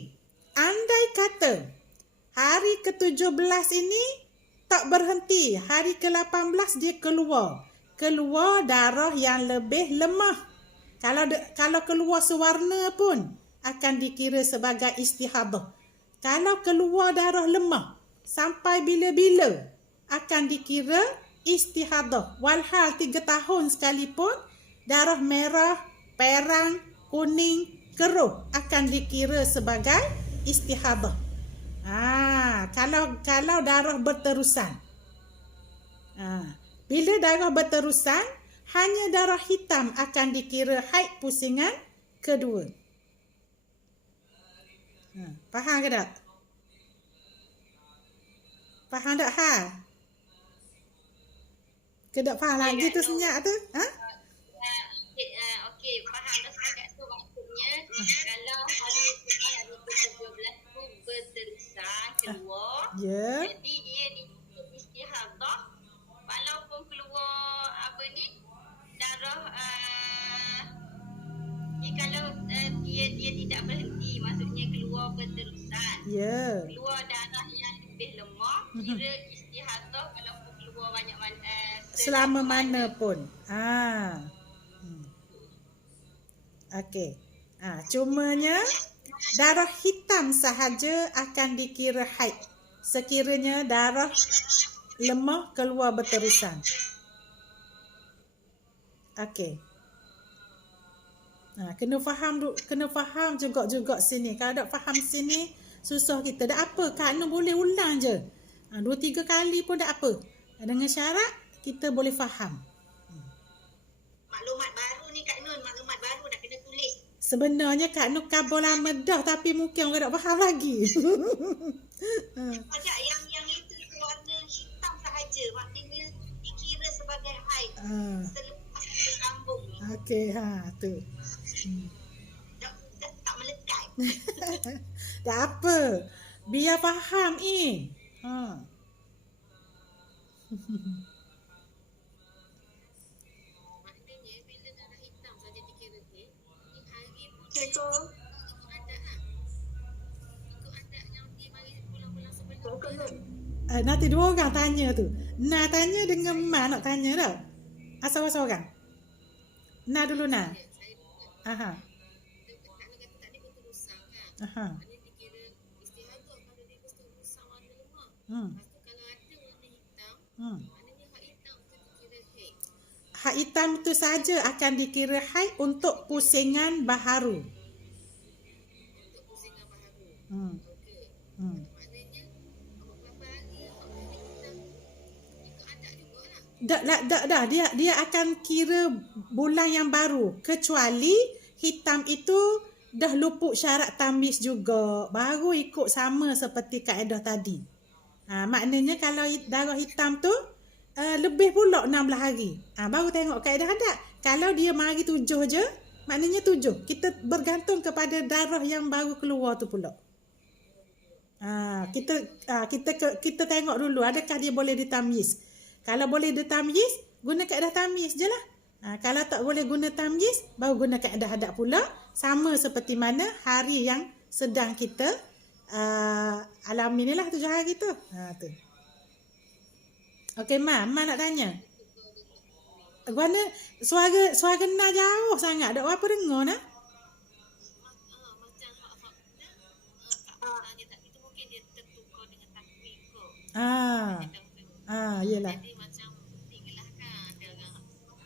andai kata hari ke-17 ini tak berhenti, hari ke-18 dia keluar darah yang lebih lemah. Kalau keluar sewarna pun akan dikira sebagai istihadah. Kalau keluar darah lemah sampai bila-bila akan dikira istihadah. Walhal 3 tahun sekalipun darah merah, perang, kuning, keruh akan dikira sebagai istihadah. Kalau darah berterusan. Bila darah berterusan, hanya darah hitam akan dikira haid pusingan kedua. Faham ke tak? Faham tak hal? Kedak faham lagi tu senyap tu? Okey, faham dah setakat tu maksudnya kalau hari ke-17 tu berterusan keluar, jadi dia istihadah walaupun keluar darah kalau dia tidak berhenti, maksudnya keluar berterusan. Keluar darah yang lebih lemah, kira istihadah walaupun keluar banyak selama mana pun. Okey. Cumanya darah hitam sahaja akan dikira haid sekiranya darah lemah keluar berterusan. Okey. Kena faham juga sini. Kalau tak faham sini susah kita. Tak apa, Kak Nur boleh ulang je. 2-3 kali pun tak apa. Dengan syarat kita boleh faham. Maklumat baru ni Kak Nur, maklumat baru nak kena tulis. Sebenarnya Kak Nur kabur lama dah tapi mungkin orang tak faham lagi. Ada yang itu warna hitam sahaja, maknanya dikira sebagai haid. Selepas sambung ni. Okey, tu. Tak melekat. Tak apa. Biar faham Maknanya bila darah hitam saja dikira haid, ni hari pun ikut adat yang dia mari bulan-bulan sebelum. Nanti 2 orang tanya tu. Nak tanya dengan Ma nak tanya tau. Asal-asal orang. Na dulu na. Aha. Kak Nur kata tadi berterusan kan. Aha. Maknanya dikira istihadah pada dia berterusan warna lemah. Hmm. Lepas tu kalau ada warna hitam, Hmm. maknanya hak hitam tu dikira haid. Hak hitam tu saja akan dikira haid untuk pusingan baharu. Untuk pusingan baharu. Okey. Maknanya beberapa hari hak warna hitam ikut adat jugalah. Dah. Dia akan kira bulan yang baru. Kecuali hitam itu dah luput syarat tamyiz juga. Baru ikut sama seperti kaedah tadi. Maknanya kalau darah hitam tu lebih pula 16 hari. Baru tengok kaedah adat. Kalau dia mari 7 je, maknanya 7. Kita bergantung kepada darah yang baru keluar tu pula. Kita tengok dulu adakah dia boleh ditamyiz. Kalau boleh ditamyiz, guna kaedah tamyiz je lah. Kalau tak boleh guna tamyiz, baru guna kaedah adat pula. Sama seperti mana hari yang sedang kita alami ni lah 7 hari tu. Tu. Okey, Ma nak tanya. Guna suara Na jauh sangat. Tak apa dengar nak? Macam hak-hak tanya tapi tu mungkin dia tertukar dengan takbir kot. Yelah. Jadi macam pentinglah kan ada orang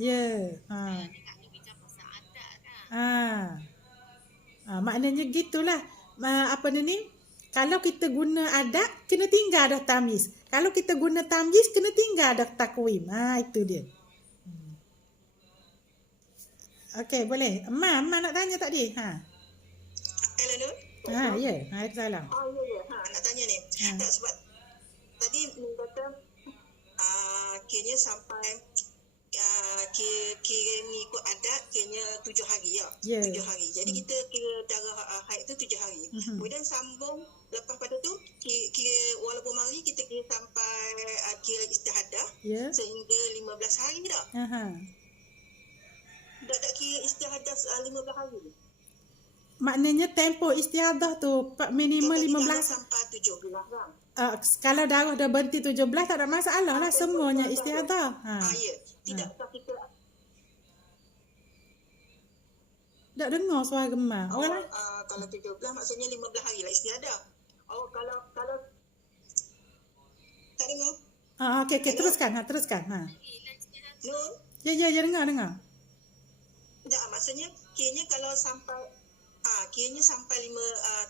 Ya. Dia tak boleh bincang pasal adat kan. Maknanya gitulah. apa ni? Kalau kita guna adat, kena tinggal dah tamyiz. Kalau kita guna tamyiz, kena tinggal dah takwim. Itu dia. Okey, boleh. Mak nak tanya tadi. Hello, Nur. Ya. Salam. Ya. Nak tanya ni. Tak, sebab tadi kata kiranya sampai kira ni ikut adat kiranya 7 hari ya. Ya. 7 hari. Jadi kita kira darah haid tu 7 hari. Kemudian sambung lepas pada tu kira walaupun mari kita kira sampai kira istihadah sehingga 15 hari dah. Tak kira istihadah 15 hari. Maknanya tempoh istihadah tu minimal 15 sampai 17 kan. Kalau darah dah berhenti 17 tak ada masalah lah, semuanya istihadah. Ya. Tidak kita tak dengar suara gemar. Kalau 17 maksudnya 15 hari lah istihadah. Kalau tak dengar. Okey, teruskan. Nur? Ya, dengar. Tak, maksudnya kiranya kalau sampai kiranya sampai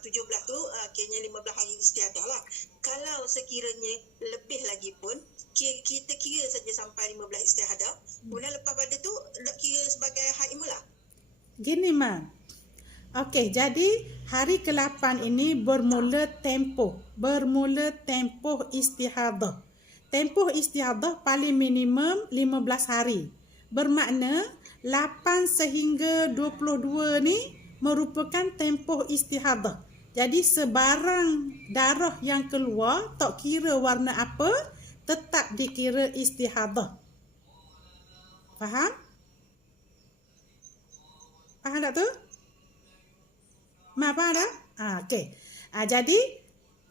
17 tu kiranya 15 hari istiadah lah. Kalau sekiranya lebih lagi pun kita kira saja sampai 15 istiadah. Kemudian lepas pada tu nak kira sebagai haid mula. Gini Mak. Okey, jadi hari ke-8 ini bermula tempoh istihadah. Tempoh istihadah paling minimum 15 hari. Bermakna 8 sehingga 22 ni merupakan tempoh istihadah. Jadi sebarang darah yang keluar, tak kira warna apa, tetap dikira istihadah. Faham? Faham tak tu? Faham tak? Okey. Jadi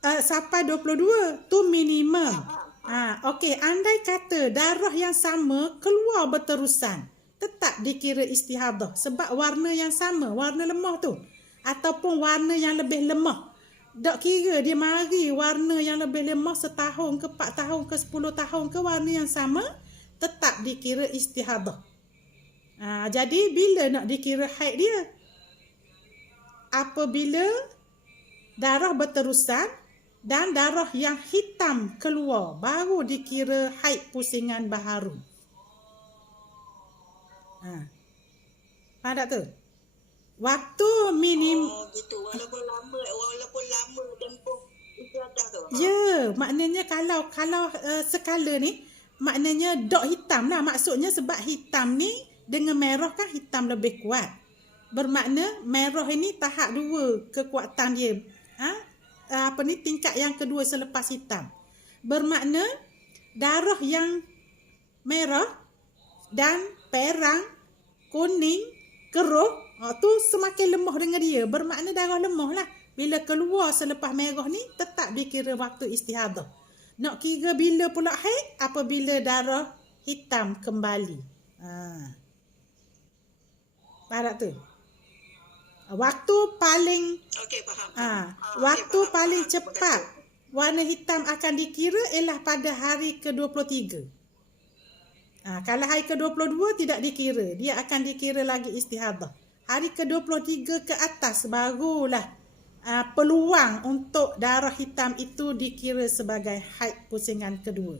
sampai 22 tu minimum. Okey, andai kata darah yang sama keluar berterusan, tetap dikira istihadah sebab warna yang sama, warna lemah tu ataupun warna yang lebih lemah. Tak kira dia mari warna yang lebih lemah setahun ke 4 tahun ke 10 tahun ke warna yang sama, tetap dikira istihadah. Jadi bila nak dikira haid dia? Apabila darah berterusan dan darah yang hitam keluar, baru dikira haid pusingan baharu. Faham tak tu? Waktu minim gitu. Walaupun lama tempoh istiadah tu. Ya, maknanya kalau skala ni maknanya dot hitam lah. Maksudnya sebab hitam ni dengan merah kan hitam lebih kuat. Bermakna merah ini tahap 2 kekuatan dia. Tingkat yang kedua selepas hitam. Bermakna darah yang merah dan perang, kuning, keruh, tu semakin lemah dengan dia. Bermakna darah lemah lah. Bila keluar selepas merah ni, tetap dikira waktu istihadah. Nak kira bila pula haid? Apabila darah hitam kembali. Faham tak tu? Waktu paling waktu paling cepat warna hitam akan dikira ialah pada hari ke-23. Kalau hari ke-22 tidak dikira, dia akan dikira lagi istihadah. Hari ke-23 ke atas barulah peluang untuk darah hitam itu dikira sebagai haid pusingan kedua.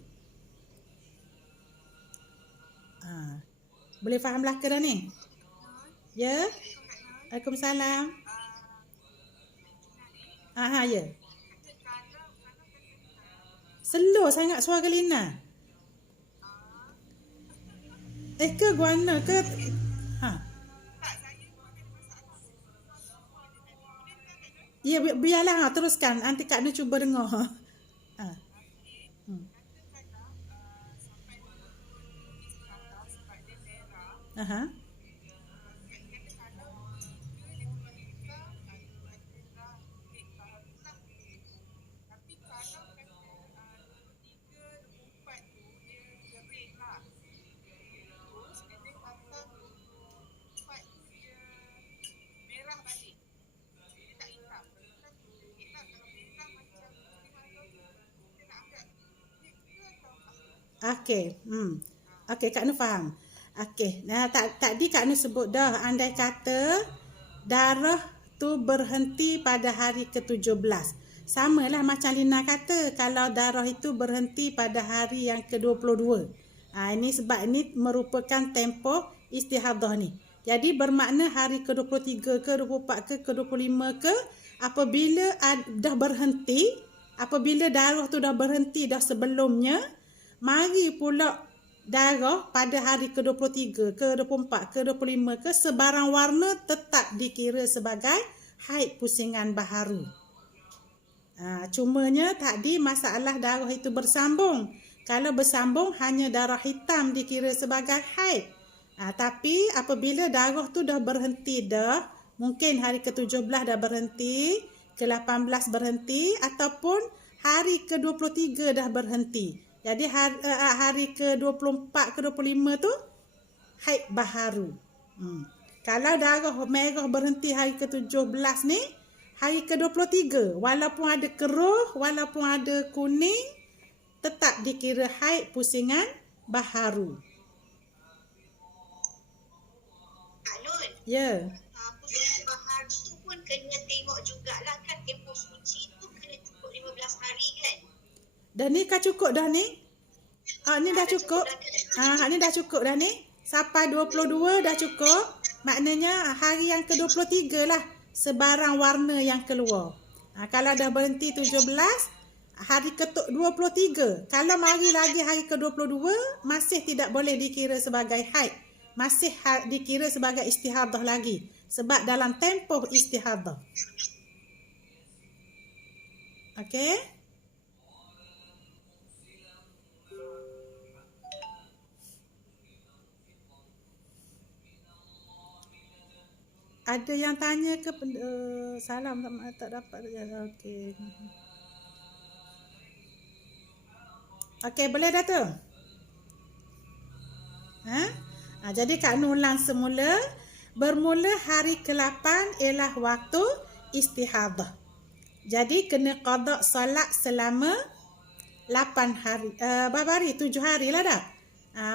Boleh fahamlah ke dah ni? Ya? Waalaikumsalam. Ya. Slow sangat suara Lina. Ke guana ke? Ya, biarlah teruskan. Nanti Kak Nur cuba dengar. Okey. Okey, Kak Nur faham. Okey. Tadi Kak Nur sebut dah, andai kata darah itu berhenti pada hari ke-17. Samalah macam Lina kata, kalau darah itu berhenti pada hari yang ke-22. Ini sebab ini merupakan tempoh istihadah ni. Jadi bermakna hari ke-23 ke, 24 ke, ke-25 ke, apabila dah berhenti, apabila darah tu dah berhenti dah sebelumnya, mari pula darah pada hari ke-23 ke, 24 ke, 25 ke, sebarang warna tetap dikira sebagai haid pusingan baharu. Cumanya tadi masalah darah itu bersambung. Kalau bersambung hanya darah hitam dikira sebagai haid. Tapi apabila darah tu dah berhenti dah, mungkin hari ke-17 dah berhenti, ke-18 berhenti ataupun hari ke-23 dah berhenti. Jadi hari ke-24 ke-25 tu haid baharu. Kalau darah merah berhenti hari ke-17 ni, hari ke-23 walaupun ada keruh, walaupun ada kuning, tetap dikira haid pusingan baharu. Kak Nun, Ya. pusingan baharu tu pun kena tengok jugalah kan tempoh suci tu kena cukup 15 hari kan? Dah ni kah cukup dah ni? Ni dah cukup. Ni dah cukup dah ni. Sampai 22 dah cukup. Maknanya hari yang ke-23 lah sebarang warna yang keluar. Kalau dah berhenti 17, hari ke-23. Kalau mari lagi hari ke-22, masih tidak boleh dikira sebagai haid. Masih dikira sebagai istihadah lagi. Sebab dalam tempoh istihadah. Okey? Ada yang tanya ke salam tak dapat. Okey. Okey, boleh dah tu? Jadi Kak Nur ulang semula. Bermula hari ke-8 ialah waktu istihadah. Jadi kena qada solat selama 8 hari. Berapa hari? 7 hari lah dah.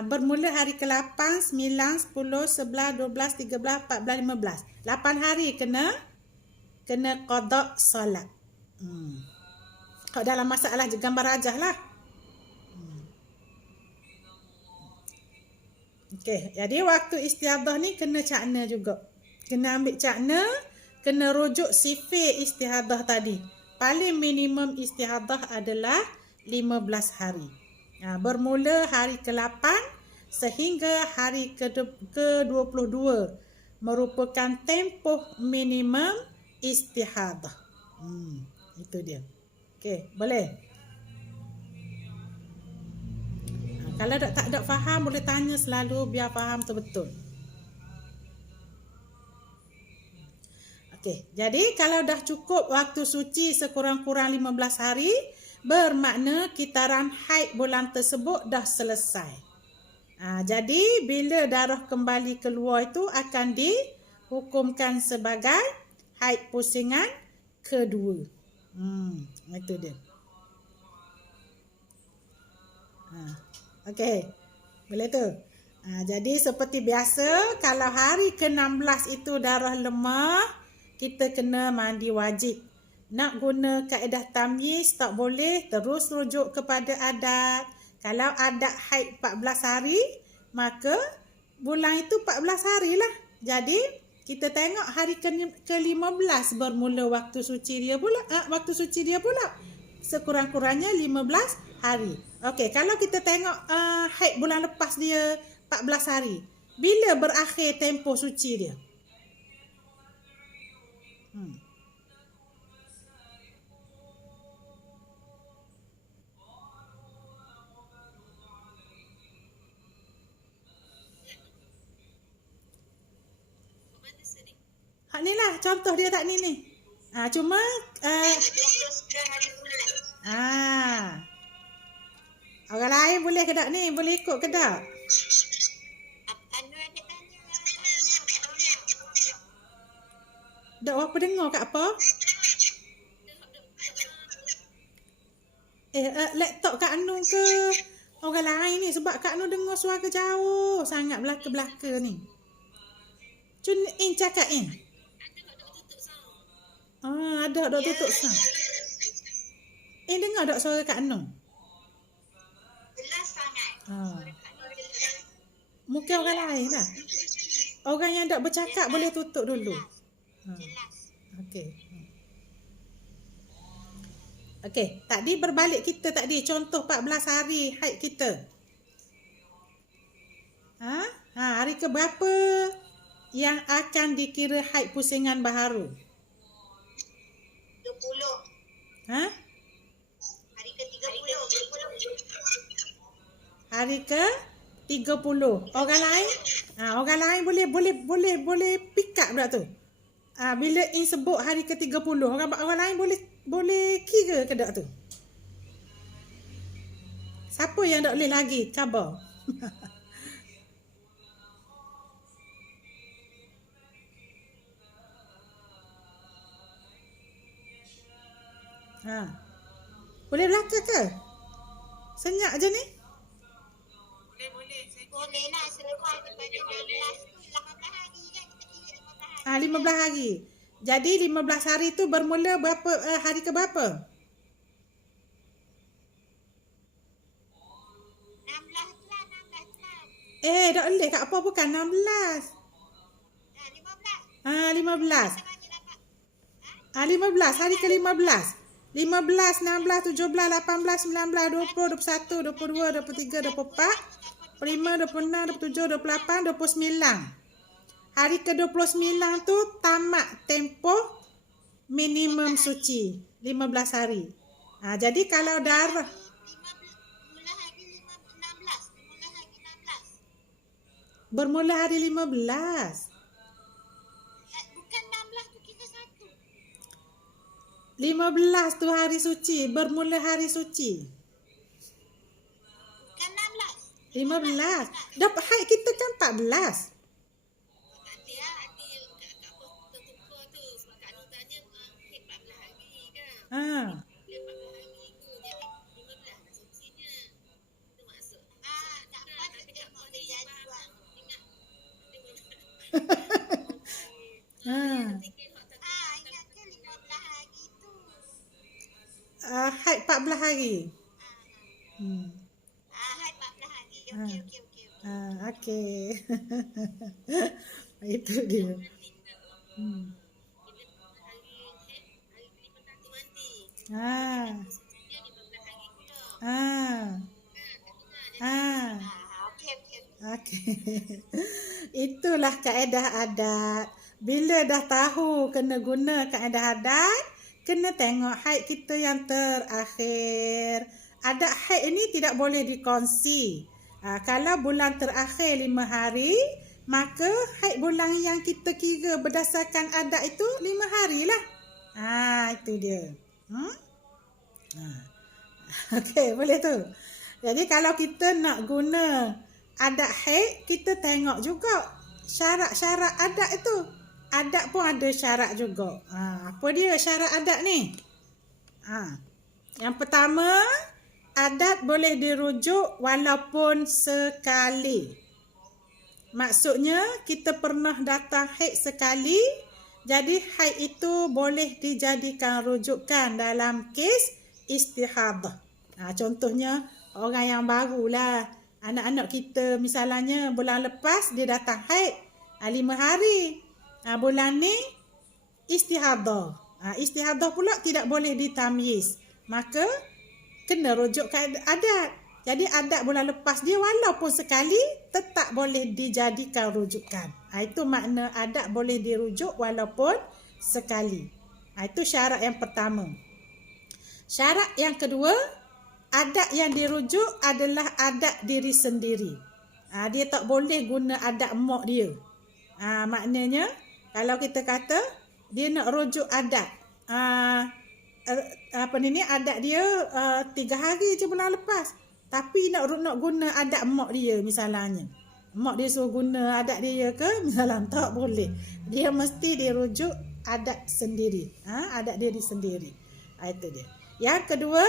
Bermula hari ke-8, 9, 10, 11, 12, 13, 14, 15. 8 hari kena qada solat. Kalau dalam masalah gambar rajah lah. Okey, jadi waktu istihadah ni kena cakna juga. Kena ambil cakna, kena rujuk sifir istihadah tadi. Paling minimum istihadah adalah 15 hari. Bermula hari ke-8 sehingga hari ke-22 merupakan tempoh minimum istihadah. Itu dia. Okey, boleh? Kalau tak ada faham boleh tanya selalu biar faham betul-betul. Okey, jadi kalau dah cukup waktu suci sekurang-kurang 15 hari, bermakna kitaran haid bulan tersebut dah selesai. Jadi bila darah kembali keluar itu akan dihukumkan sebagai haid pusingan kedua. Itu dia. Okey. Boleh tu? Jadi seperti biasa, kalau hari ke-16 itu darah lemah, kita kena mandi wajib. Nak guna kaedah tamyiz tak boleh, terus rujuk kepada adat. Kalau adat haid 14 hari, maka bulan itu 14 hari lah. Jadi kita tengok hari ke-15 bermula waktu suci dia pula. Waktu suci dia pula. Sekurang-kurangnya 15 hari. Okey, kalau kita tengok haid bulan lepas dia 14 hari. Bila berakhir tempoh suci dia? Ni lah contoh dia tak ni. Cuma 29 hari bulan. Orang lain boleh ke tak ni? Boleh ikut ke tak? Anu ada tanya. Dak apa dengar kat apa? Laptop Kak Anu ke orang lain ni? Sebab Kak Anu dengar suara jauh sangat belaka-belaka ni. Cun in cakap in. Ada dok tutup sound. Dengar dok suara Kak Noh? Jelas sangat. Suara Kak Noh jelas. Mungkin orang lain lah. Orang yang tak bercakap boleh tutup dulu. Jelas. Okey. Okey, tadi berbalik kita tadi contoh 14 hari haid kita. Hari ke berapa yang akan dikira haid pusingan baharu? 20. Hari ke-30. Hari ke 30. Orang lain? Orang lain boleh pick up dah tu. Bila in sebut hari ke 30, orang lain boleh kira ke tak tu? Siapa yang tak boleh lagi? Cabar. Boleh belakang ke? Senyap je ni. Boleh lah. Selepas daripada 16 tu 18 hari kan. Kita kira 15 hari. 15 hari. Jadi 15 hari tu bermula berapa hari ke berapa? 16 tu lah. 16 lah. Tak boleh kat apa bukan 16. 15. 15. Kita bagi dapat. 15 hari ke 15. 15, 16, 17, 18, 19, 20, 21, 22, 23, 24, 25, 26, 27, 28, 29. Hari ke-29 tu tamat tempoh minimum suci 15 hari. Jadi kalau darah Mula hari 16. bermula hari 15. Bukan 16 tu kita satu. 15 tu hari suci, bermula hari suci. Bukan 16. 15. Dapat haid kita kan 14. Nanti hati kat apa tertukar tu. Sebab Kak Nur tanya 14 hari kan. Dia 14 hari tu. Jadi 15 dah sucinya. Itu maksud. Dapat tengok dia jadual. Ingat. Ingat ke 15 hari tu. Haid 14 hari. Hai 14 hari. Okey. Okey. Itu dia. Okey. Itulah kaedah adat. Bila dah tahu kena guna kaedah adat, kena tengok haid kita yang terakhir. Adat haid ini tidak boleh dikongsi. Kalau bulan terakhir 5 hari, maka haid bulan yang kita kira berdasarkan adat itu 5 hari lah. Itu dia. Okey, boleh tu. Jadi kalau kita nak guna adat haid, kita tengok juga syarat-syarat adat itu. Adat pun ada syarat juga. Apa dia syarat adat ni? Yang pertama, adat boleh dirujuk walaupun sekali. Maksudnya kita pernah datang haid sekali, jadi haid itu boleh dijadikan rujukan dalam kes istihadah. Contohnya orang yang barulah, anak-anak kita misalnya bulan lepas dia datang haid 5 hari. Bulan ni istihadah. Istihadah pula tidak boleh ditamyiz. Maka kena rujuk ke adat. Jadi adat bulan lepas dia walaupun sekali tetap boleh dijadikan rujukan. Itu makna adat boleh dirujuk walaupun sekali. Itu syarat yang pertama. Syarat yang kedua, adat yang dirujuk adalah adat diri sendiri. Dia tak boleh guna adat mak dia. Maknanya kalau kita kata dia nak rujuk adat, adat dia 3 hari je bulan lepas, tapi nak guna adat mak dia misalnya. Mak dia suruh guna adat dia ke misalnya, tak boleh. Dia mesti dirujuk adat sendiri. Adat diri sendiri. Itu dia. Yang kedua,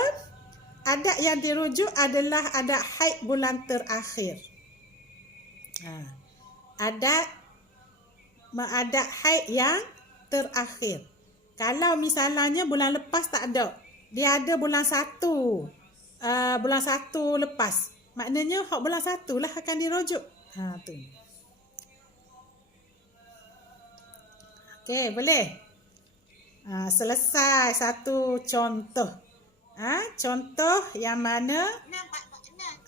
adat yang dirujuk adalah adat haid bulan terakhir. Adat haid yang terakhir. Kalau misalnya bulan lepas tak ada, dia ada bulan 1. Bulan 1 lepas. Maknanya hak bulan 1 lah akan dirujuk. Tu. Okey, boleh? Selesai satu contoh. Contoh yang mana?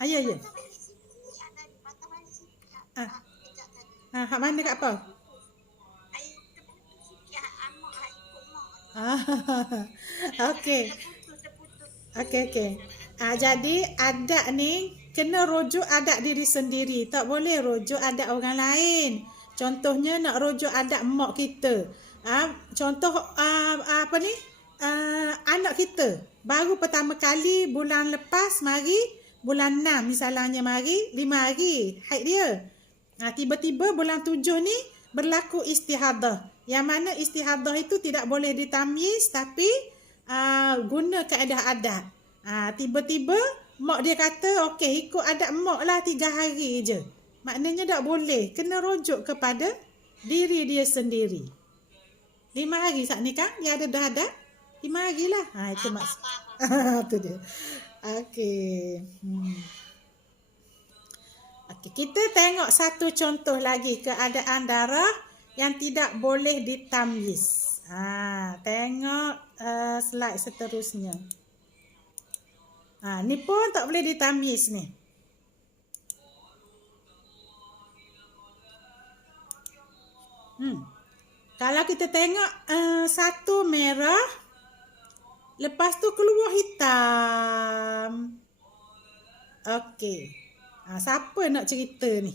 Ya, ya. Hak mana kat apa? Okey. Okey. Jadi adat ni kena rujuk adat diri sendiri. Tak boleh rujuk adat orang lain. Contohnya nak rujuk adat mak kita. Contoh apa ni? Anak kita baru pertama kali bulan lepas mari bulan 6 misalnya mari 5 hari haid dia. Tiba-tiba bulan 7 ni berlaku istihadah. Yang mana istihadah itu tidak boleh ditamyiz tapi guna kaedah adat. Tiba-tiba mak dia kata okey ikut adat mak lah 3 hari je. Maknanya tak boleh. Kena rujuk kepada diri dia sendiri. 5 hari saat ni kan dia ada dah adat. 5 hari lah. Itu maksud. Itu dia. Okey. Okey, kita tengok satu contoh lagi keadaan darah yang tidak boleh ditamyiz. Tengok slide seterusnya. Ni pun tak boleh ditamyiz ni. Kalau kita tengok satu merah, lepas tu keluar hitam. Okey. Siapa nak cerita ni?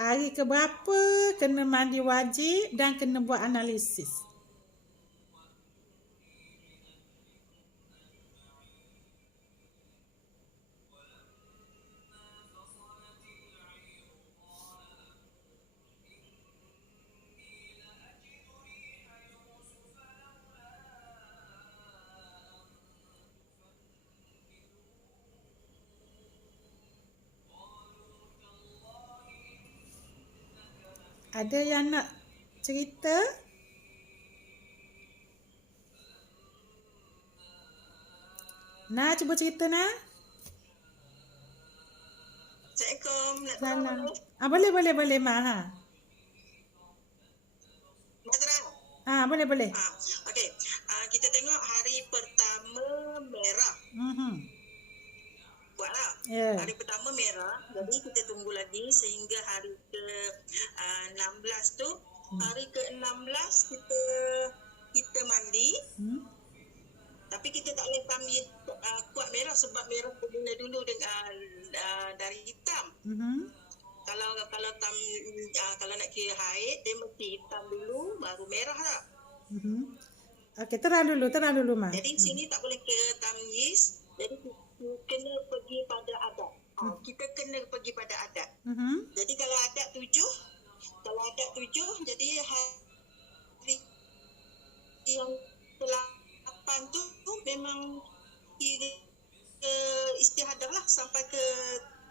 Hari keberapa kena mandi wajib dan kena buat analisis. Ada yang nak cerita? Nah, cuba cerita nah. Assalamualaikum. Salam. Boleh Mak. Boleh. Okey. Kita tengok hari pertama merah. Buatlah. Yeah. Hari pertama merah, jadi kita tunggu lagi sehingga hari ke-16 tu. Hari ke-16 kita mandi. Tapi kita tak boleh tamyiz kuat merah sebab merah berbeza dulu dengan dari hitam. Kalau nak kira haid dia mesti hitam dulu baru merah tak. Okey, terang dulu Mak. Jadi sini tak boleh kira tamyiz. Jadi kena pergi pada adat. Kita kena pergi pada adat. Jadi kalau adat 7, jadi hari yang ke-8 tu memang kira istihadah lah sampai ke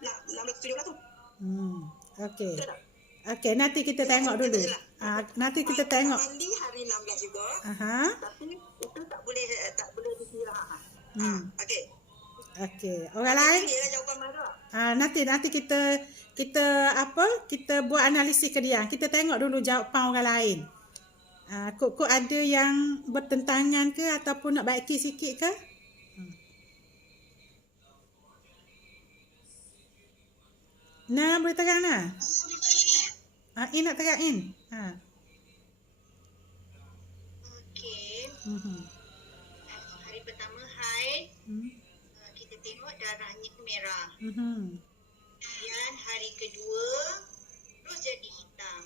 16-17 tu. Okey. Okey, nanti kita tengok dulu. Nanti kita tengok. Mandi hari 16 juga. Tapi itu tak boleh dikira. Okey. Orang lain? Inilah jawapan Mara. Nanti kita buat analisis ke dia. Kita tengok dulu jawapan orang lain. Kok ada yang bertentangan ke ataupun nak baiki sikit ke? Nah, boleh terang nah. In nak terang In. Okey. Hari pertama haid. Kita tengok darahnya merah. Kemudian hari kedua terus jadi hitam.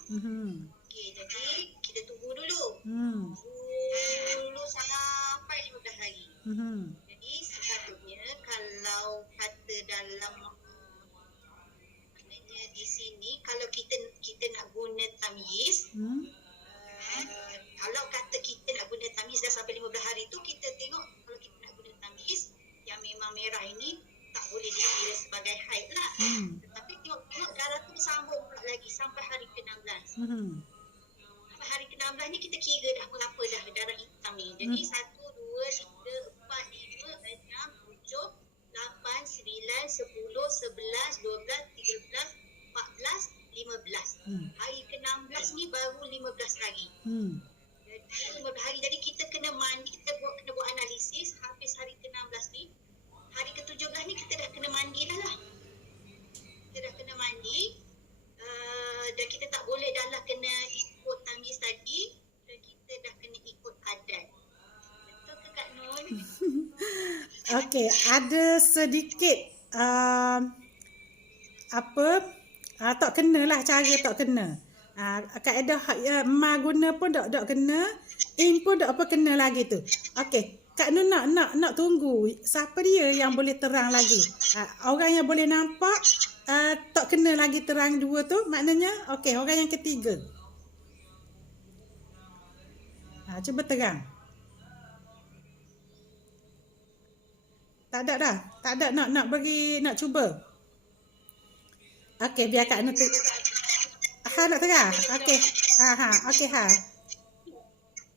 Okey, jadi kita tunggu dulu. Dulu sampai 15 hari. Jadi sepatutnya kalau kata dalam maknanya di sini kalau kita nak guna tamyiz, kalau kata kita nak guna tamyiz dah sampai 15 hari tu kita tengok kalau kita nak guna merah ini tak boleh dikira sebagai haid lah. Tetapi tengok darah tu sambung pula lagi sampai hari ke-16. Sampai hari ke-16 ni kita kira dah berapa dah darah hitam ni. Jadi 1, 2, 3, 4, 5, 6, 7, 8, 9, 10, 11, 12, 13, 14, 15. Hari ke-16 ni baru 15 hari. Jadi 15 hari. Jadi kita kena mandi, kena buat analisis. Habis hari ke-16 ni, hari ke-17 ni kita dah kena mandi lah. Kita dah kena mandi. Dan kita tak boleh dah lah kena ikut tamyiz tadi. Dan kita dah kena ikut adat. Betul ke Kak Nun? Okey, ada sedikit tak kenalah cara tak kena. Kaedah ma guna pun tak kena, in pun tak apa kena lagi tu. Okey, Kak Nun nak tunggu siapa dia yang boleh terang lagi. Orang yang boleh nampak tak kena lagi terang dua tu, maknanya okey, orang yang ketiga. Cuba terang. Tak ada dah. Tak ada nak bagi, nak cuba. Okey, biar Kak Nun nak terang. Okey. Okey.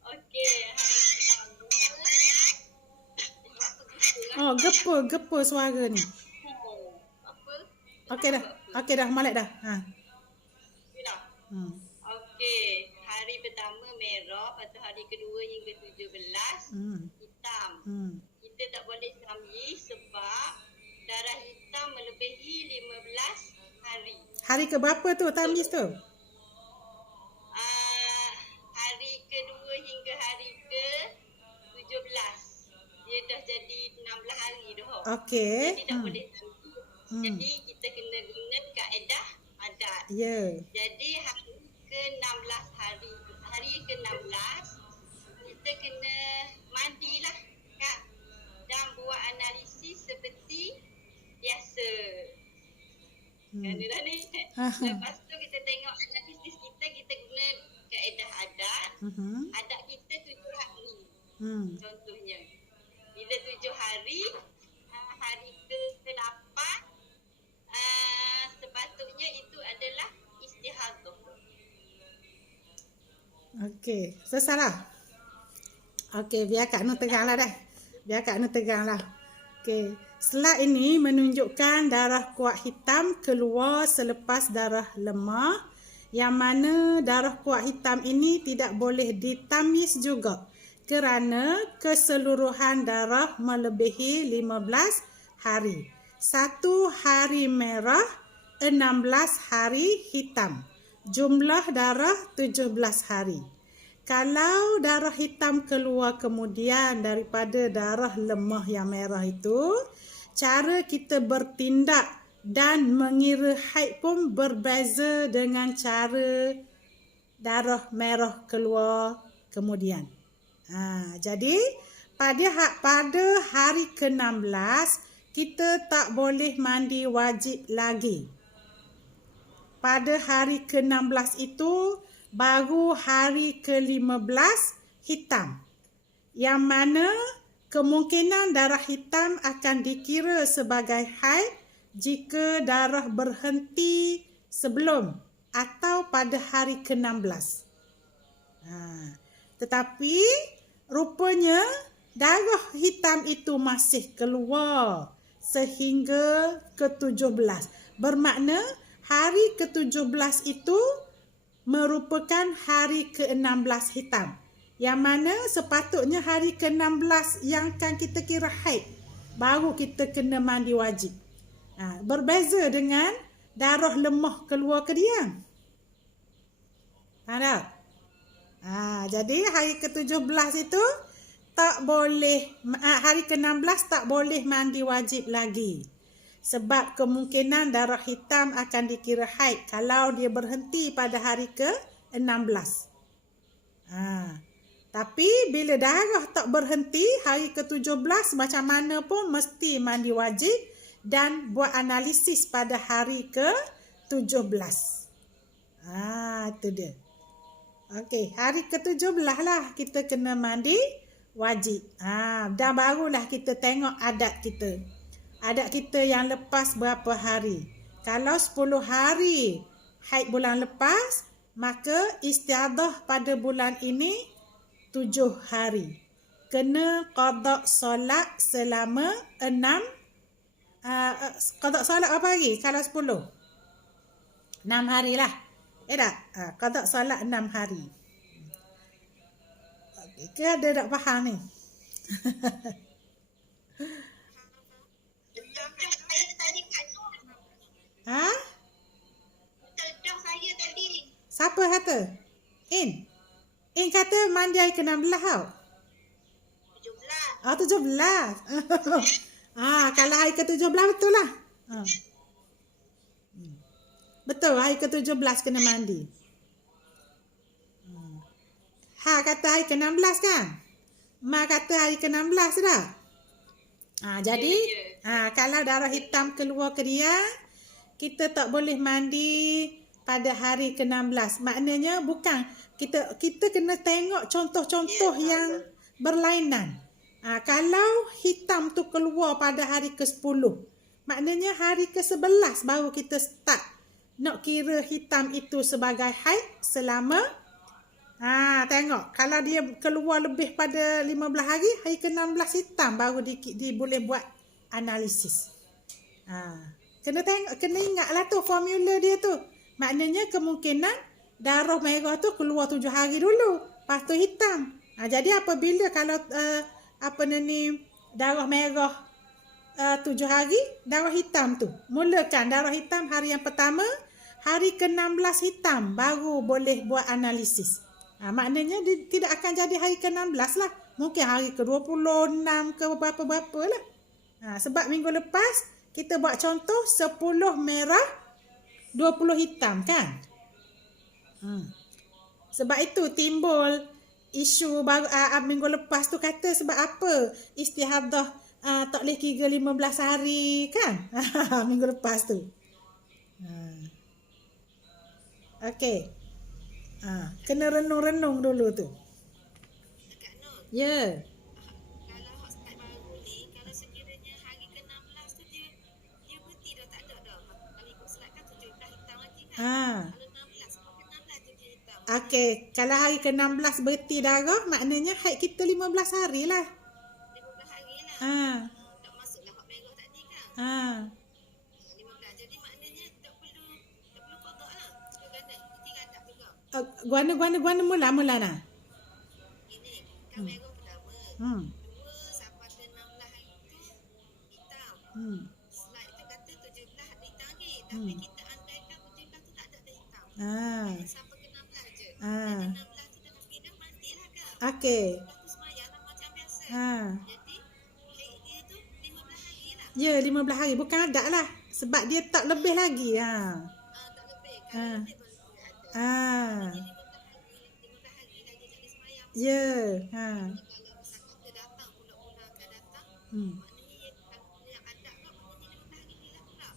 Okey. Oh, gepa suara ni. Apa? Okey dah, molek dah. Dah. Okey, hari pertama merah, lepas tu hari kedua hingga 17 hitam. Kita tak boleh tamyiz sebab darah hitam melebihi 15 hari. Hari ke berapa tu tamyiz tu? Hari kedua hingga hari ke 17. Dia dah jadi 16 hari dah. Okey. Jadi tak boleh tamyiz. Jadi kita kena guna kaedah adat. Ya. Jadi hari ke-16 hari ke-16 kita kena mandilah Kak, dan buat analisis seperti biasa. Kerana ni lepas tu kita tengok analisis kita guna kaedah adat. Adat kita 7 hari. Contohnya bila 7 hari, hari ke-8 sepatutnya itu adalah istihadah. Okey, selesai lah. Okey, biar Kak Nun teranglah dah. Okey, slide ini menunjukkan darah kuat hitam keluar selepas darah lemah, yang mana darah kuat hitam ini tidak boleh ditamyiz juga kerana keseluruhan darah melebihi 15 hari. 1 hari merah, 16 hari hitam. Jumlah darah 17 hari. Kalau darah hitam keluar kemudian daripada darah lemah yang merah itu, cara kita bertindak dan mengira haid pun berbeza dengan cara darah merah keluar kemudian. Jadi pada hari ke-16 kita tak boleh mandi wajib lagi. Pada hari ke-16 itu baru hari ke-15 hitam. Yang mana kemungkinan darah hitam akan dikira sebagai haid jika darah berhenti sebelum atau pada hari ke-16. Tetapi rupanya darah hitam itu masih keluar sehingga ke-17. Bermakna hari ke-17 itu merupakan hari ke-16 hitam. Yang mana sepatutnya hari ke-16 yang akan kita kira haid. Baru kita kena mandi wajib. Berbeza dengan darah lemah keluar kediang. Faham tak? Jadi hari ke-17 itu tak boleh, hari ke-16 tak boleh mandi wajib lagi. Sebab kemungkinan darah hitam akan dikira haid kalau dia berhenti pada hari ke-16. Tapi bila darah tak berhenti, hari ke-17 macam mana pun mesti mandi wajib dan buat analisis pada hari ke-17. Itu dia. Okey, hari ke-17 lah kita kena mandi wajib. Dan barulah kita tengok adat kita. adat kita yang lepas berapa hari. Kalau 10 hari haid bulan lepas, maka istiadah pada bulan ini 7 hari. Kena qada solat selama 6 qada solat berapa hari kalau 10? 6 hari lah. Tak? Qada solat 6 hari. Ke ada tak faham ni? Betul saya tadi Kak Nur. Ha? Betul dah saya tadi. Siapa kata? In kata mandi hari ke-16 tau. 17. 17. Kalau hari ke-17 betul lah. Betul, hari ke-17 kena mandi. Kata hari ke-16 kan? Ma kata hari ke-16 dah. Jadi, kalau darah hitam keluar ke dia, kita tak boleh mandi pada hari ke-16. Maknanya bukan, kita kena tengok contoh-contoh yang berlainan. Kalau hitam tu keluar pada hari ke-10, maknanya hari ke-11 baru kita start nak kira hitam itu sebagai haid selama tengok. Kalau dia keluar lebih pada 15 hari, hari ke-16 hitam baru boleh buat analisis. Kena tengok, kena ingatlah tu formula dia tu. Maknanya kemungkinan darah merah tu keluar 7 hari dulu, lepas tu hitam. Jadi apabila kalau darah merah 7 hari, darah hitam tu. Mulakan darah hitam hari yang pertama, hari ke-16 hitam baru boleh buat analisis. Maknanya dia tidak akan jadi hari ke-16 lah. Mungkin hari ke-26 ke berapa-berapa lah. Sebab minggu lepas kita buat contoh 10 merah, 20 hitam kan. Sebab itu timbul isu baru minggu lepas tu kata sebab apa istihadah tak boleh kira 15 hari kan. Minggu lepas tu. Okey. Kena renung-renung dulu tu. Kak Nur. Ya. Kalau hak start baru ni, kalau sekiranya hari ke-16 tu dia berhenti dah tak ada dah. Kalau ikut selat kan 17 hitam lagi kan. Kalau 16, sampai 16 tu dia hitam. Okey, kalau hari ke-16 berhenti darah, maknanya haid kita 15 hari lah. 15 hari lah. Tak masuklah hak merah tadi kan. 15. Jadi maknanya tak perlu qada lah. Kita ganda, kita ganda juga. Guana mula nah. Ini kan merah pertama. 2 sampai ke 16 hari tu hitam. Slide tu kata 17 ada hitam lagi. Tapi kita andaikan 17 tu tak ada hitam. Sampai ke 16 je. Dan 16 tu dah kira mandilah kan. Okey. Lepas tu semayang lah macam biasa. Jadi haid dia tu 15 hari lah. Ya, 15 hari. Bukan ada lah. Sebab dia tak lebih lagi. Tak lebih. Kalau lebih baru boleh ada. 15 hari lah dia jadi semayang. Ya. Kalau misalkan dia datang pula-pula akan datang, maknanya yang ada kan maknanya 15 hari lah pula.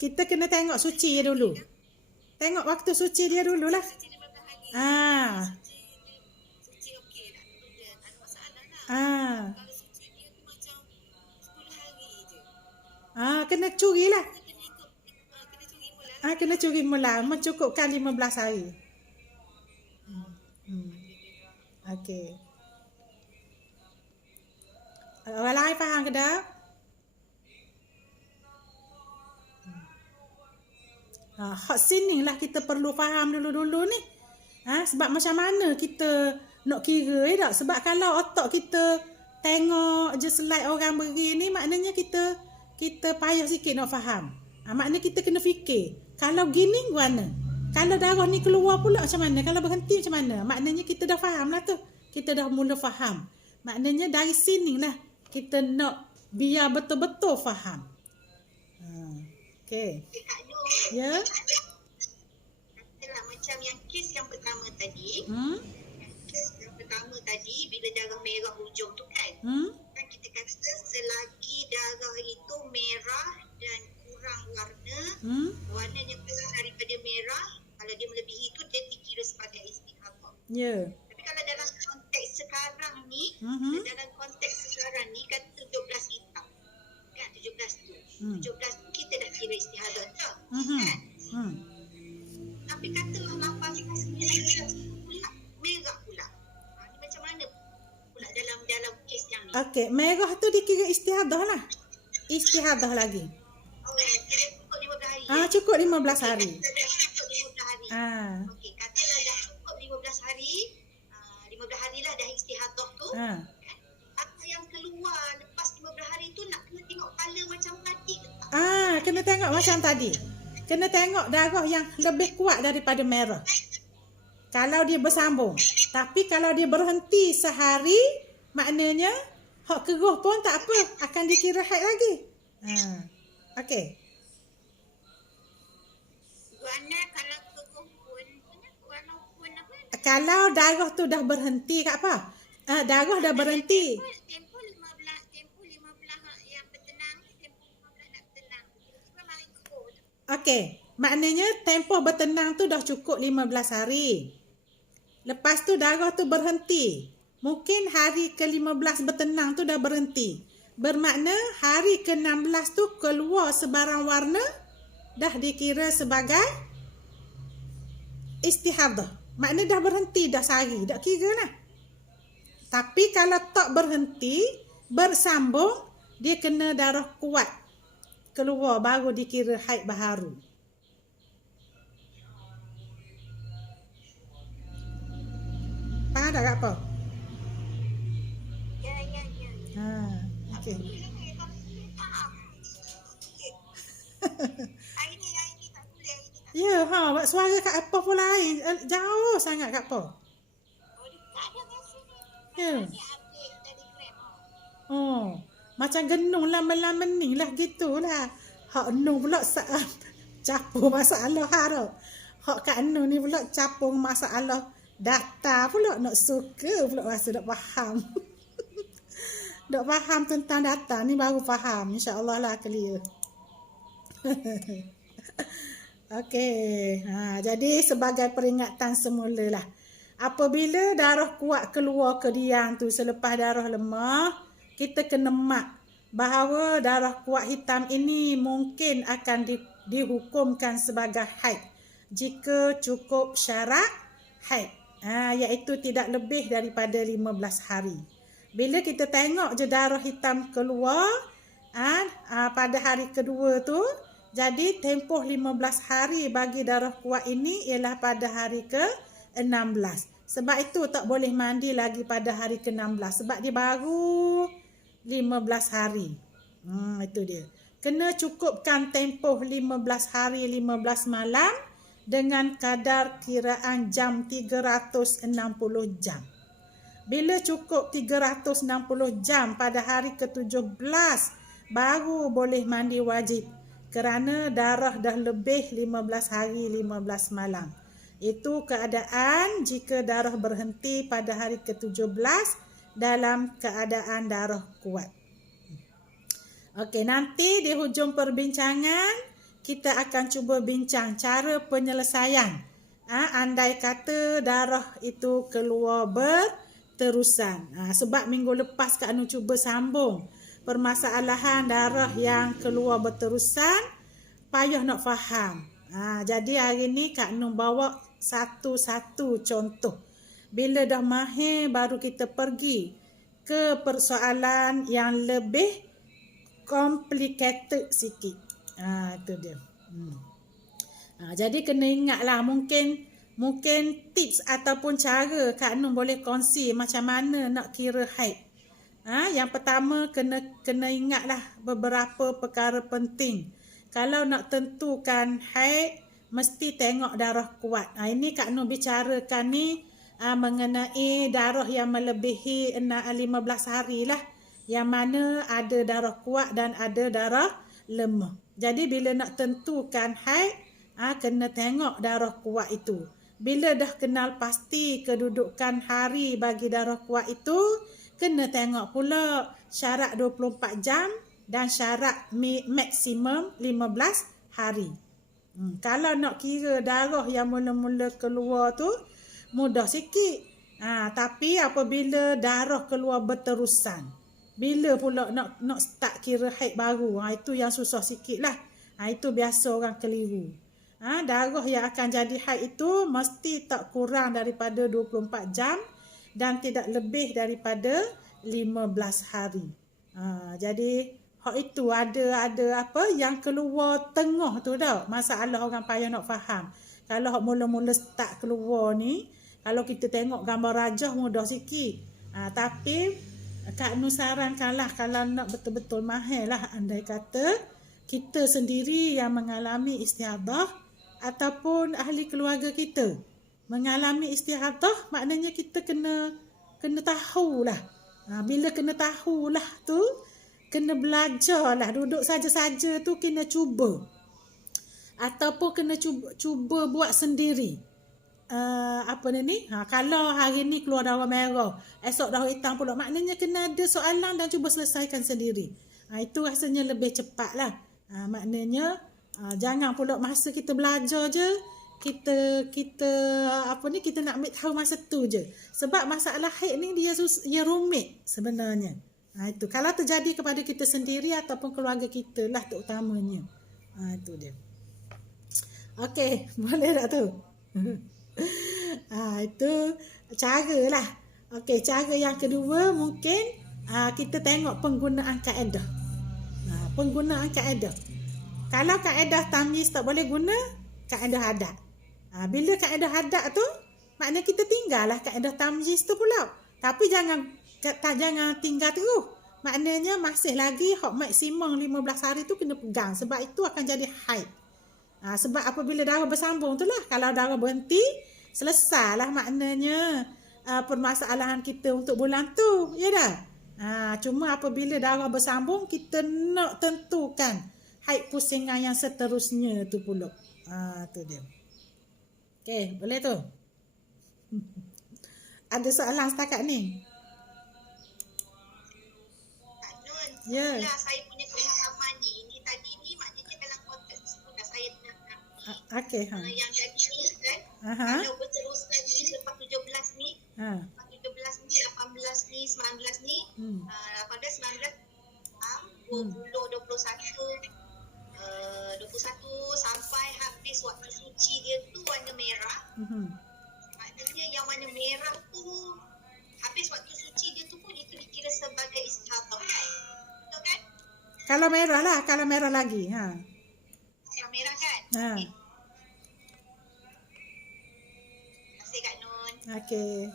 Kita kena tengok suci dia dulu. Tengok waktu suci dia dululah. Suci 15 hari. Suci okey tak? Dia tak ada masalah lah. Kalau suci dia tu macam 10 hari je. Kena curilah. Kena ikut, kena curi mula lah. Kena curi mula. Mencukupkan 15 hari. Okey. Orang lain faham ke tak? Hak sini lah kita perlu faham dulu-dulu ni. Sebab macam mana kita nak kira tak? Sebab kalau otak kita tengok je slide orang begini, maknanya kita payah sikit nak faham. Maknanya kita kena fikir. Kalau gini mana? Kalau darah ni keluar pula macam mana? Kalau berhenti macam mana? Maknanya kita dah faham lah tu. Kita dah mula faham. Maknanya dari sinilah kita nak biar betul-betul faham. Okey. Kak Nur. Ya. Katalah macam yang kes yang pertama tadi. Kes yang pertama tadi bila darah merah hujung tu kan. Kan kita kata selagi darah itu merah dan kurang warna, warnanya kurang daripada merah, kalau dia melebihi itu dia dikira sebagai istihadah. Ya. Tapi kalau dalam konteks sekarang ni, dalam konteks sekarang ni kan 17 hitam. Kan 17 17 tu kita dah kira istihadah dah. Mhm. Kan? Tapi kata mengapa kita sebenarnya pula merah pula. Ni macam mana pula dalam kes yang ni? Okey, merah tu dikira istihadah lah. Istihadah lagi. Oh, kira cukup 15 hari. Cukup 15 hari. Dah cukup 15 hari. Okey, katalah dah cukup 15 hari. 15 hari lah dah istihadah tu. Kan? Apa yang keluar lepas 15 hari tu nak kena tengok colour macam tadi ke tak? Kena tengok macam tadi. Kena tengok darah yang lebih kuat daripada merah. Kalau dia bersambung. Tapi kalau dia berhenti sehari, maknanya hak keruh pun tak apa, akan dikira haid lagi. Okey. Warna kalau keruh pun walaupun apa? Kalau darah tu dah berhenti kat apa? Darah dah berhenti. Tempoh 15 yang bertenang, tempoh 15 nak bertenang. Tiba mari keruh. Okey, maknanya tempoh bertenang tu dah cukup 15 hari. Lepas tu darah tu berhenti. Mungkin hari ke-15 bertenang tu dah berhenti. Bermakna hari ke-16 tu keluar sebarang warna dah dikira sebagai istihadah. Makna dah berhenti dah sehari, dah kira lah. Tapi kalau tak berhenti, bersambung, dia kena darah kuat keluar baru dikira haid baharu. Faham tak Kak Po? Ya. Okey. Hari ni tak boleh. Ya, buat suara Kak Apa pun lain. Jauh sangat Kak Po. Oh, dekat dah rasanya. Ya. Ni update Telegram. Macam genung lama-lama ni lah gitulah. Hak Anu pula capur masalah tu. Hak Kak Anu ni pula capur masalah data pula, nak suka pula rasa nak faham. Nak faham tentang data ni baru faham. InsyaAllah lah clear. Okey. Jadi sebagai peringatan semula lah. Apabila darah kuat keluar ke diang tu selepas darah lemah, kita kena mak bahawa darah kuat hitam ini mungkin akan dihukumkan sebagai haid jika cukup syarat haid. Iaitu tidak lebih daripada 15 hari. Bila kita tengok je darah hitam keluar pada hari kedua tu, jadi tempoh 15 hari bagi darah kuat ini ialah pada hari ke-16. Sebab itu tak boleh mandi lagi pada hari ke-16 sebab dia baru 15 hari. Itu dia. Kena cukupkan tempoh 15 hari 15 malam dengan kadar kiraan jam 360 jam. Bila cukup 360 jam pada hari ke-17 baru boleh mandi wajib kerana darah dah lebih 15 hari 15 malam. Itu keadaan jika darah berhenti pada hari ke-17 dalam keadaan darah kuat. Okey, nanti di hujung perbincangan kita akan cuba bincang cara penyelesaian. Andai kata darah itu keluar berterusan. Sebab minggu lepas Kak Anu cuba sambung permasalahan darah yang keluar berterusan, payah nak faham. Jadi hari ni Kak Anu bawa satu-satu contoh. Bila dah mahir baru kita pergi ke persoalan yang lebih complicated sikit. Itu dia. Jadi kena ingatlah mungkin tips ataupun cara Kak Nun boleh kongsi macam mana nak kira haid. Yang pertama kena ingatlah beberapa perkara penting. Kalau nak tentukan haid mesti tengok darah kuat. Ini Kak Nun bicarakan ni mengenai darah yang melebihi 15 hari lah. Yang mana ada darah kuat dan ada darah lemah. Jadi bila nak tentukan haid, kena tengok darah kuat itu. Bila dah kenal pasti kedudukan hari bagi darah kuat itu, kena tengok pula syarat 24 jam dan syarat maksimum 15 hari. Kalau nak kira darah yang mula-mula keluar tu, mudah sikit. Tapi apabila darah keluar berterusan, Bila pula nak start kira haid baru. Itu yang susah sikit lah. Itu biasa orang keliru. Darah yang akan jadi haid itu mesti tak kurang daripada 24 jam dan tidak lebih daripada 15 hari. Jadi hak itu ada apa yang keluar tengah tu dah. Masalah orang payah nak faham. Kalau hak mula-mula start keluar ni, kalau kita tengok gambar rajah mudah sikit. Tapi Kak Nur sarankanlah kalau nak betul-betul mahal lah, andai kata kita sendiri yang mengalami istihadah ataupun ahli keluarga kita mengalami istihadah, maknanya kita kena tahulah. Bila kena tahulah tu, kena belajarlah. Duduk saja-saja tu kena cuba. Ataupun kena cuba buat sendiri. Kalau hari ni keluar darah merah, esok darah hitam pula, maknanya kena ada soalan dan cuba selesaikan sendiri. Itu rasanya lebih cepat lah. Maknanya jangan pula masa kita belajar je kita nak ambil tahu masa tu je. Sebab masalah haid ni dia rumit sebenarnya. Itu kalau terjadi kepada kita sendiri ataupun keluarga kita lah terutamanya. Itu dia. Okey, boleh tak tu? Itu cara lah. Okey, cara yang kedua mungkin kita tengok penggunaan kaedah. Penggunaan kaedah. Kalau kaedah tamyiz tak boleh guna, kaedah adat. Bila kaedah adat tu, maknanya kita tinggallah kaedah tamyiz tu pula. Tapi jangan tinggal terus. Maknanya masih lagi hak maksimum 15 hari tu kena pegang. Sebab itu akan jadi haid. Sebab apabila darah bersambung tu lah. Kalau darah berhenti, selesailah maknanya permasalahan kita untuk bulan tu. Ya dah? Cuma apabila darah bersambung, kita nak tentukan haid pusingan yang seterusnya tu pula. Tu dia. Okey, boleh tu? Ada soalan setakat ni? Kak Nun, Ya. saya punya pengalaman ni tadi ni maknanya dalam konteks sudah saya nak Okey. yang tadi ni kan, kalau berterusan ni lepas 17 ni, lepas 17 ni, 18 ni, 19 ni, 18, 19, 20, 21 sampai habis waktu suci dia tu warna merah. Maknanya yang warna merah tu habis waktu suci dia tu pun itu dikira sebagai istihadah kan? Betul kan? Kalau merah lah, kalau merah lagi. Yang merah kan? Okay. Terima kasih Kak Nun. Okey.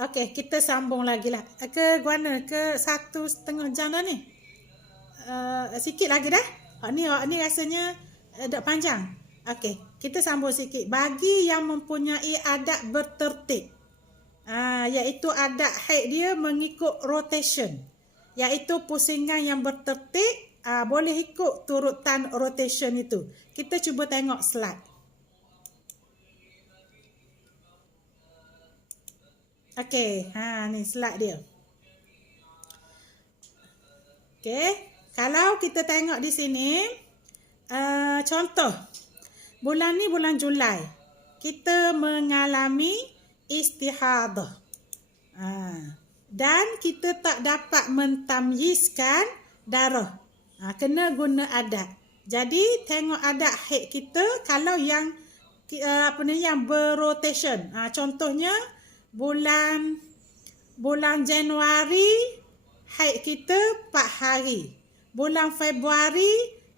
Okey, kita sambung lagi lah. Ke guana ke 1.5 jam dah ni. Sikit lagi dah. Hak ni rasanya dah panjang. Okey, kita sambung sikit. Bagi yang mempunyai adat bertertib, iaitu adat haid dia mengikut rotation, iaitu pusingan yang bertertib, boleh ikut turutan rotation itu. Kita cuba tengok slide. Okey, ni slide dia. Okey, kalau kita tengok di sini, contoh, bulan ni bulan Julai, kita mengalami istihadah. Dan kita tak dapat mentamyizkan darah. Kena guna adat. Jadi tengok adat haid kita kalau yang yang berrotation. Contohnya bulan Januari haid kita 4 hari. Bulan Februari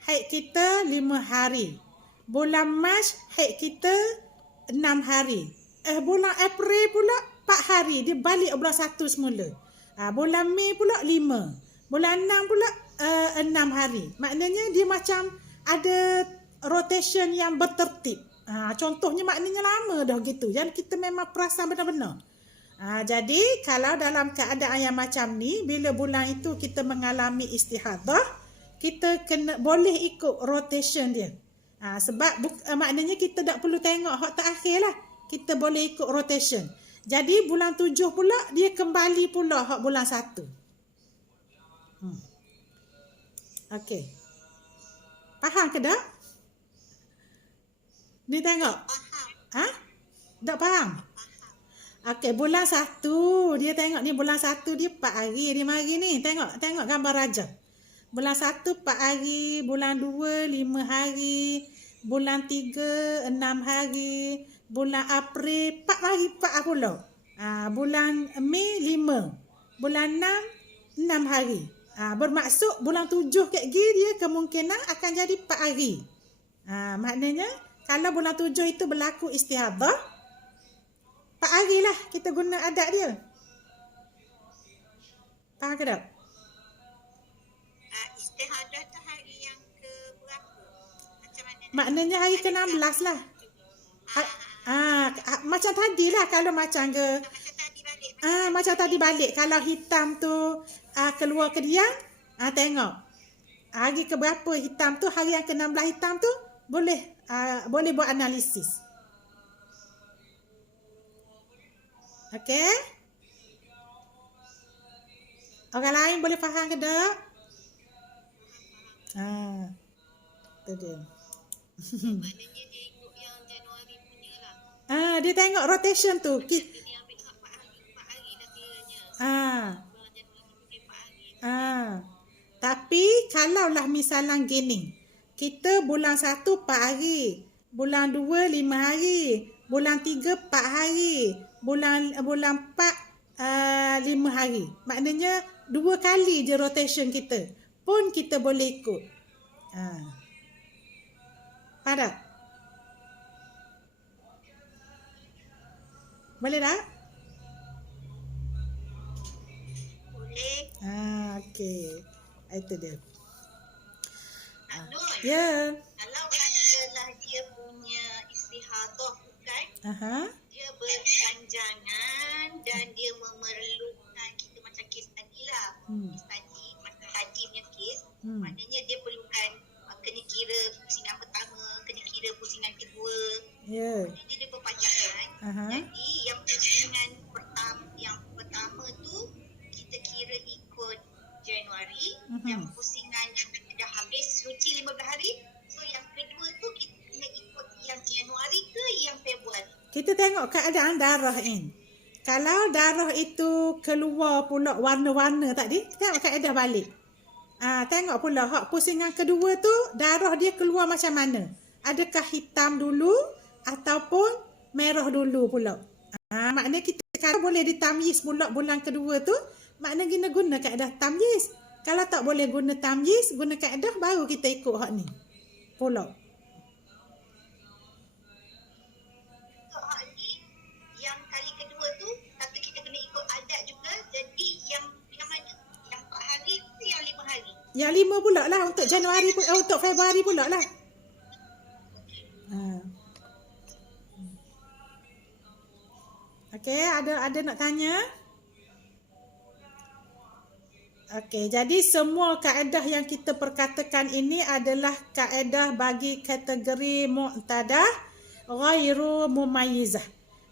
haid kita 5 hari. Bulan Mac haid kita 6 hari. Bulan April pula 4 hari. Dia balik bulan 1 semula. Bulan Mei pula 5. Bulan 6 pula 6 hari. Maknanya dia macam ada rotation yang bertertib. Contohnya maknanya lama dah gitu. Jadi kita memang perasan benar-benar. Jadi kalau dalam keadaan yang macam ni, bila bulan itu kita mengalami istihadah, kita boleh ikut rotation dia. Sebab maknanya kita tak perlu tengok hak terakhir lah. Kita boleh ikut rotation. Jadi bulan 7 pula dia kembali pula hak bulan 1. Okey. Faham ke tak? Ni tengok. Faham. Tak faham? Okey, bulan 1. Dia tengok ni bulan 1 dia 4 hari dia mari ni. Tengok gambar raja. Bulan 1 4 hari, bulan 2 5 hari, bulan 3 6 hari, bulan April 4 hari 4 pula. Bulan Mei 5, bulan 6 6 hari. Bermaksud bulan 7 kat gini dia kemungkinan akan jadi 4 hari. Maknanya kalau bulan 7 itu berlaku istihadah, 4 hari lah kita guna adat dia. Faham ke tak? Istihadah tu hari yang ke berapa? Macam mana? Maknanya hari ke-16 lah. Macam tadi lah kalau macam ke. Macam tadi balik. Macam tadi balik. Kalau hitam tu keluar ke dia, tengok. Hari ke berapa hitam tu, hari yang ke-16 hitam tu, boleh buat analisis. Okey? Orang lain boleh faham ke tak? Itu dia. Maknanya dia ikut yang Januari punya lah. Dia tengok rotation tu. Dia ambil 4 hari dah kiranya. Bulan Januari punya 4 hari. Tapi kalaulah misalnya gini. Kita bulan 1 4 hari. Bulan 2 5 hari. Bulan 3 4 hari. Bulan 4 5 hari. Maknanya 2 kali je rotation kita. Pun kita boleh ikut. Faham tak? Boleh tak? Boleh. Okey. Itu dia. Nur, Ya. kalau katalah dia punya istihadah tu kan, dia berpanjangan dan dia memerlukan kita macam kes tadi lah. Kes tadi, masa haji punya kes, maknanya dia perlukan kena kira pusingan pertama, kena kira pusingan kedua. Ya. Jadi dia berpanjangan. Jadi yang pusingan pertama tu kita kira ikut Januari, yang pusingan dah habis suci 15 hari. So yang kedua tu kita kena ikut yang Januari ke yang Februari. Kita tengok keadaan darah ini. Kalau darah itu keluar pula warna-warna tadi, tengok kaedah balik. Tengok pula hak pusingan kedua tu darah dia keluar macam mana? Adakah hitam dulu ataupun merah dulu pula? Maknanya kita kalau boleh ditamyiz pula bulan kedua tu, maknanya kena guna kaedah tamyiz. Kalau tak boleh guna tamyiz, guna kaedah baru kita ikut hak ni. Pula. Untuk hak ni yang kali kedua tu kata kita kena ikut adat juga. Jadi yang mana? Yang 4 hari ke yang 5 hari? Yang 5 pula lah untuk Januari untuk Februari pula lah. Okey, ada nak tanya? Okey, jadi semua kaedah yang kita perkatakan ini adalah kaedah bagi kategori mu'tadah ghairu mumayyizah,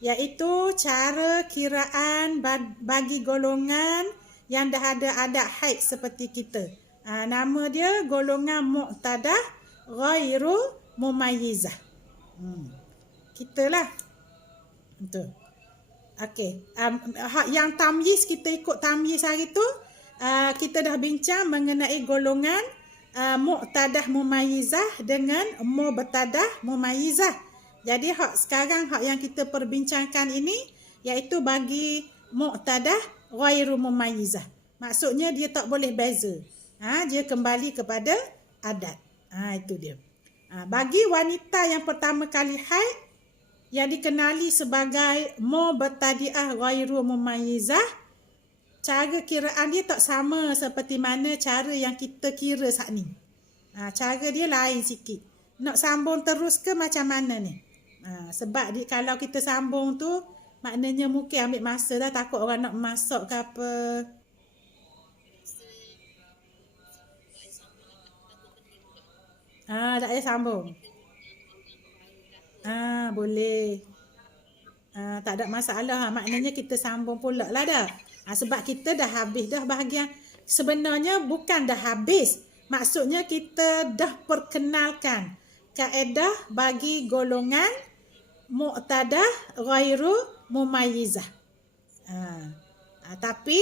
iaitu cara kiraan bagi golongan yang dah ada adat haid seperti kita. Nama dia golongan mu'tadah ghairu mumayyizah. Kita lah. Betul. Okey. Yang tamyiz kita ikut tamyiz hari tu. Kita dah bincang mengenai golongan mu'tadah mumayyizah dengan mubtadah mumayyizah. Jadi sekarang yang kita perbincangkan ini iaitu bagi mu'tadah ghairu mumayyizah. Maksudnya dia tak boleh beza. Dia kembali kepada adat. Itu dia. Bagi wanita yang pertama kali haid yang dikenali sebagai mubtadi'ah ghairu mumayyizah, cara kiraan dia tak sama seperti mana cara yang kita kira saat ni. Cara dia lain sikit. Nak sambung terus ke macam mana ni? Sebab kalau kita sambung tu, maknanya mungkin ambil masa dah. Takut orang nak masak ke apa. Tak payah sambung. Boleh. Tak ada masalah. Maknanya kita sambung pula lah dah. Sebab kita dah habis dah bahagian. Sebenarnya bukan dah habis. Maksudnya kita dah perkenalkan kaedah bagi golongan mu'tadah ghairu mumayyizah. Tapi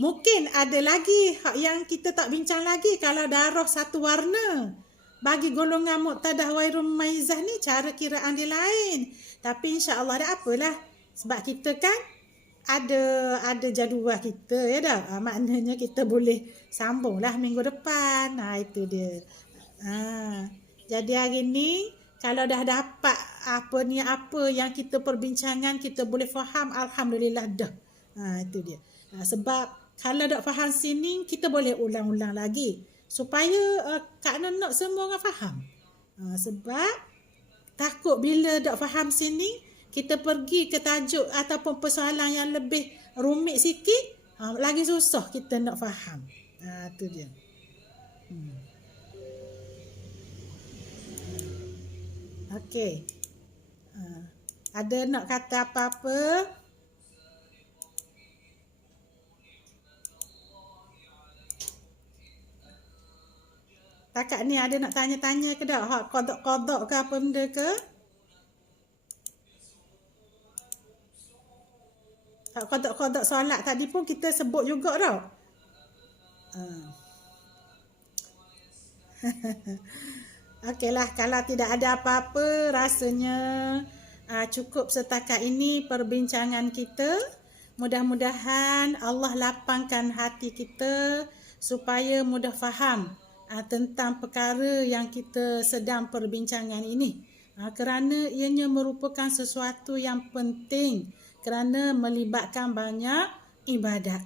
mungkin ada lagi yang kita tak bincang lagi. Kalau darah satu warna, bagi golongan Muqtadah Ghairul Mumayyizah ni cara kiraan dia lain. Tapi insya-Allah dah apalah. Sebab kita kan ada jadual kita ya dah. Maknanya kita boleh sambunglah minggu depan. Itu dia. Jadi hari ni kalau dah dapat apa yang kita perbincangan, kita boleh faham, alhamdulillah dah. Itu dia. Sebab kalau tak faham sini, kita boleh ulang-ulang lagi supaya Kak Nok semua orang faham. Sebab takut bila tak faham sini, kita pergi ke tajuk ataupun persoalan yang lebih rumit sikit, lagi susah kita nak faham. Itu dia. Okey. Ada nak kata apa-apa? Takat ni ada nak tanya-tanya ke tak? Hak kodok-kodok ke apa benda ke? Hak kodok-kodok solat tadi pun kita sebut juga tau. Okeylah, kalau tidak ada apa-apa, rasanya cukup setakat ini perbincangan kita. Mudah-mudahan Allah lapangkan hati kita supaya mudah faham tentang perkara yang kita sedang perbincangan ini. Kerana ianya merupakan sesuatu yang penting kerana melibatkan banyak ibadat.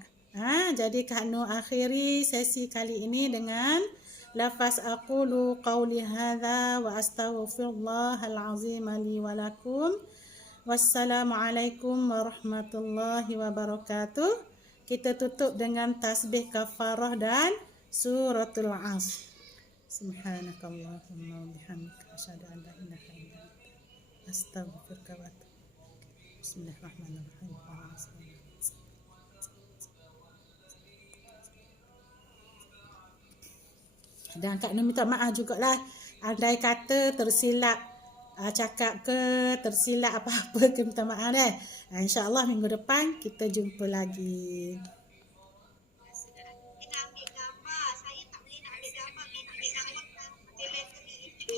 Jadi Kak Nur akhiri sesi kali ini dengan lafaz aqulu qawli hadza wa astaghfirullahal azim li wa lakum. Wassalamualaikum warahmatullahi wabarakatuh. Kita tutup dengan tasbih kafarah dan suratul Asr. Subhanakallahumma wa bihamdika asyhadu an la ilaha illa anta astaghfiruka wa atubu ilaik. Bismillahirrahmanirrahim. Dan Kak Nur minta maaf jugalah andai kata tersilap cakap ke, tersilap apa-apa ke, minta maaf InsyaAllah minggu depan kita jumpa lagi.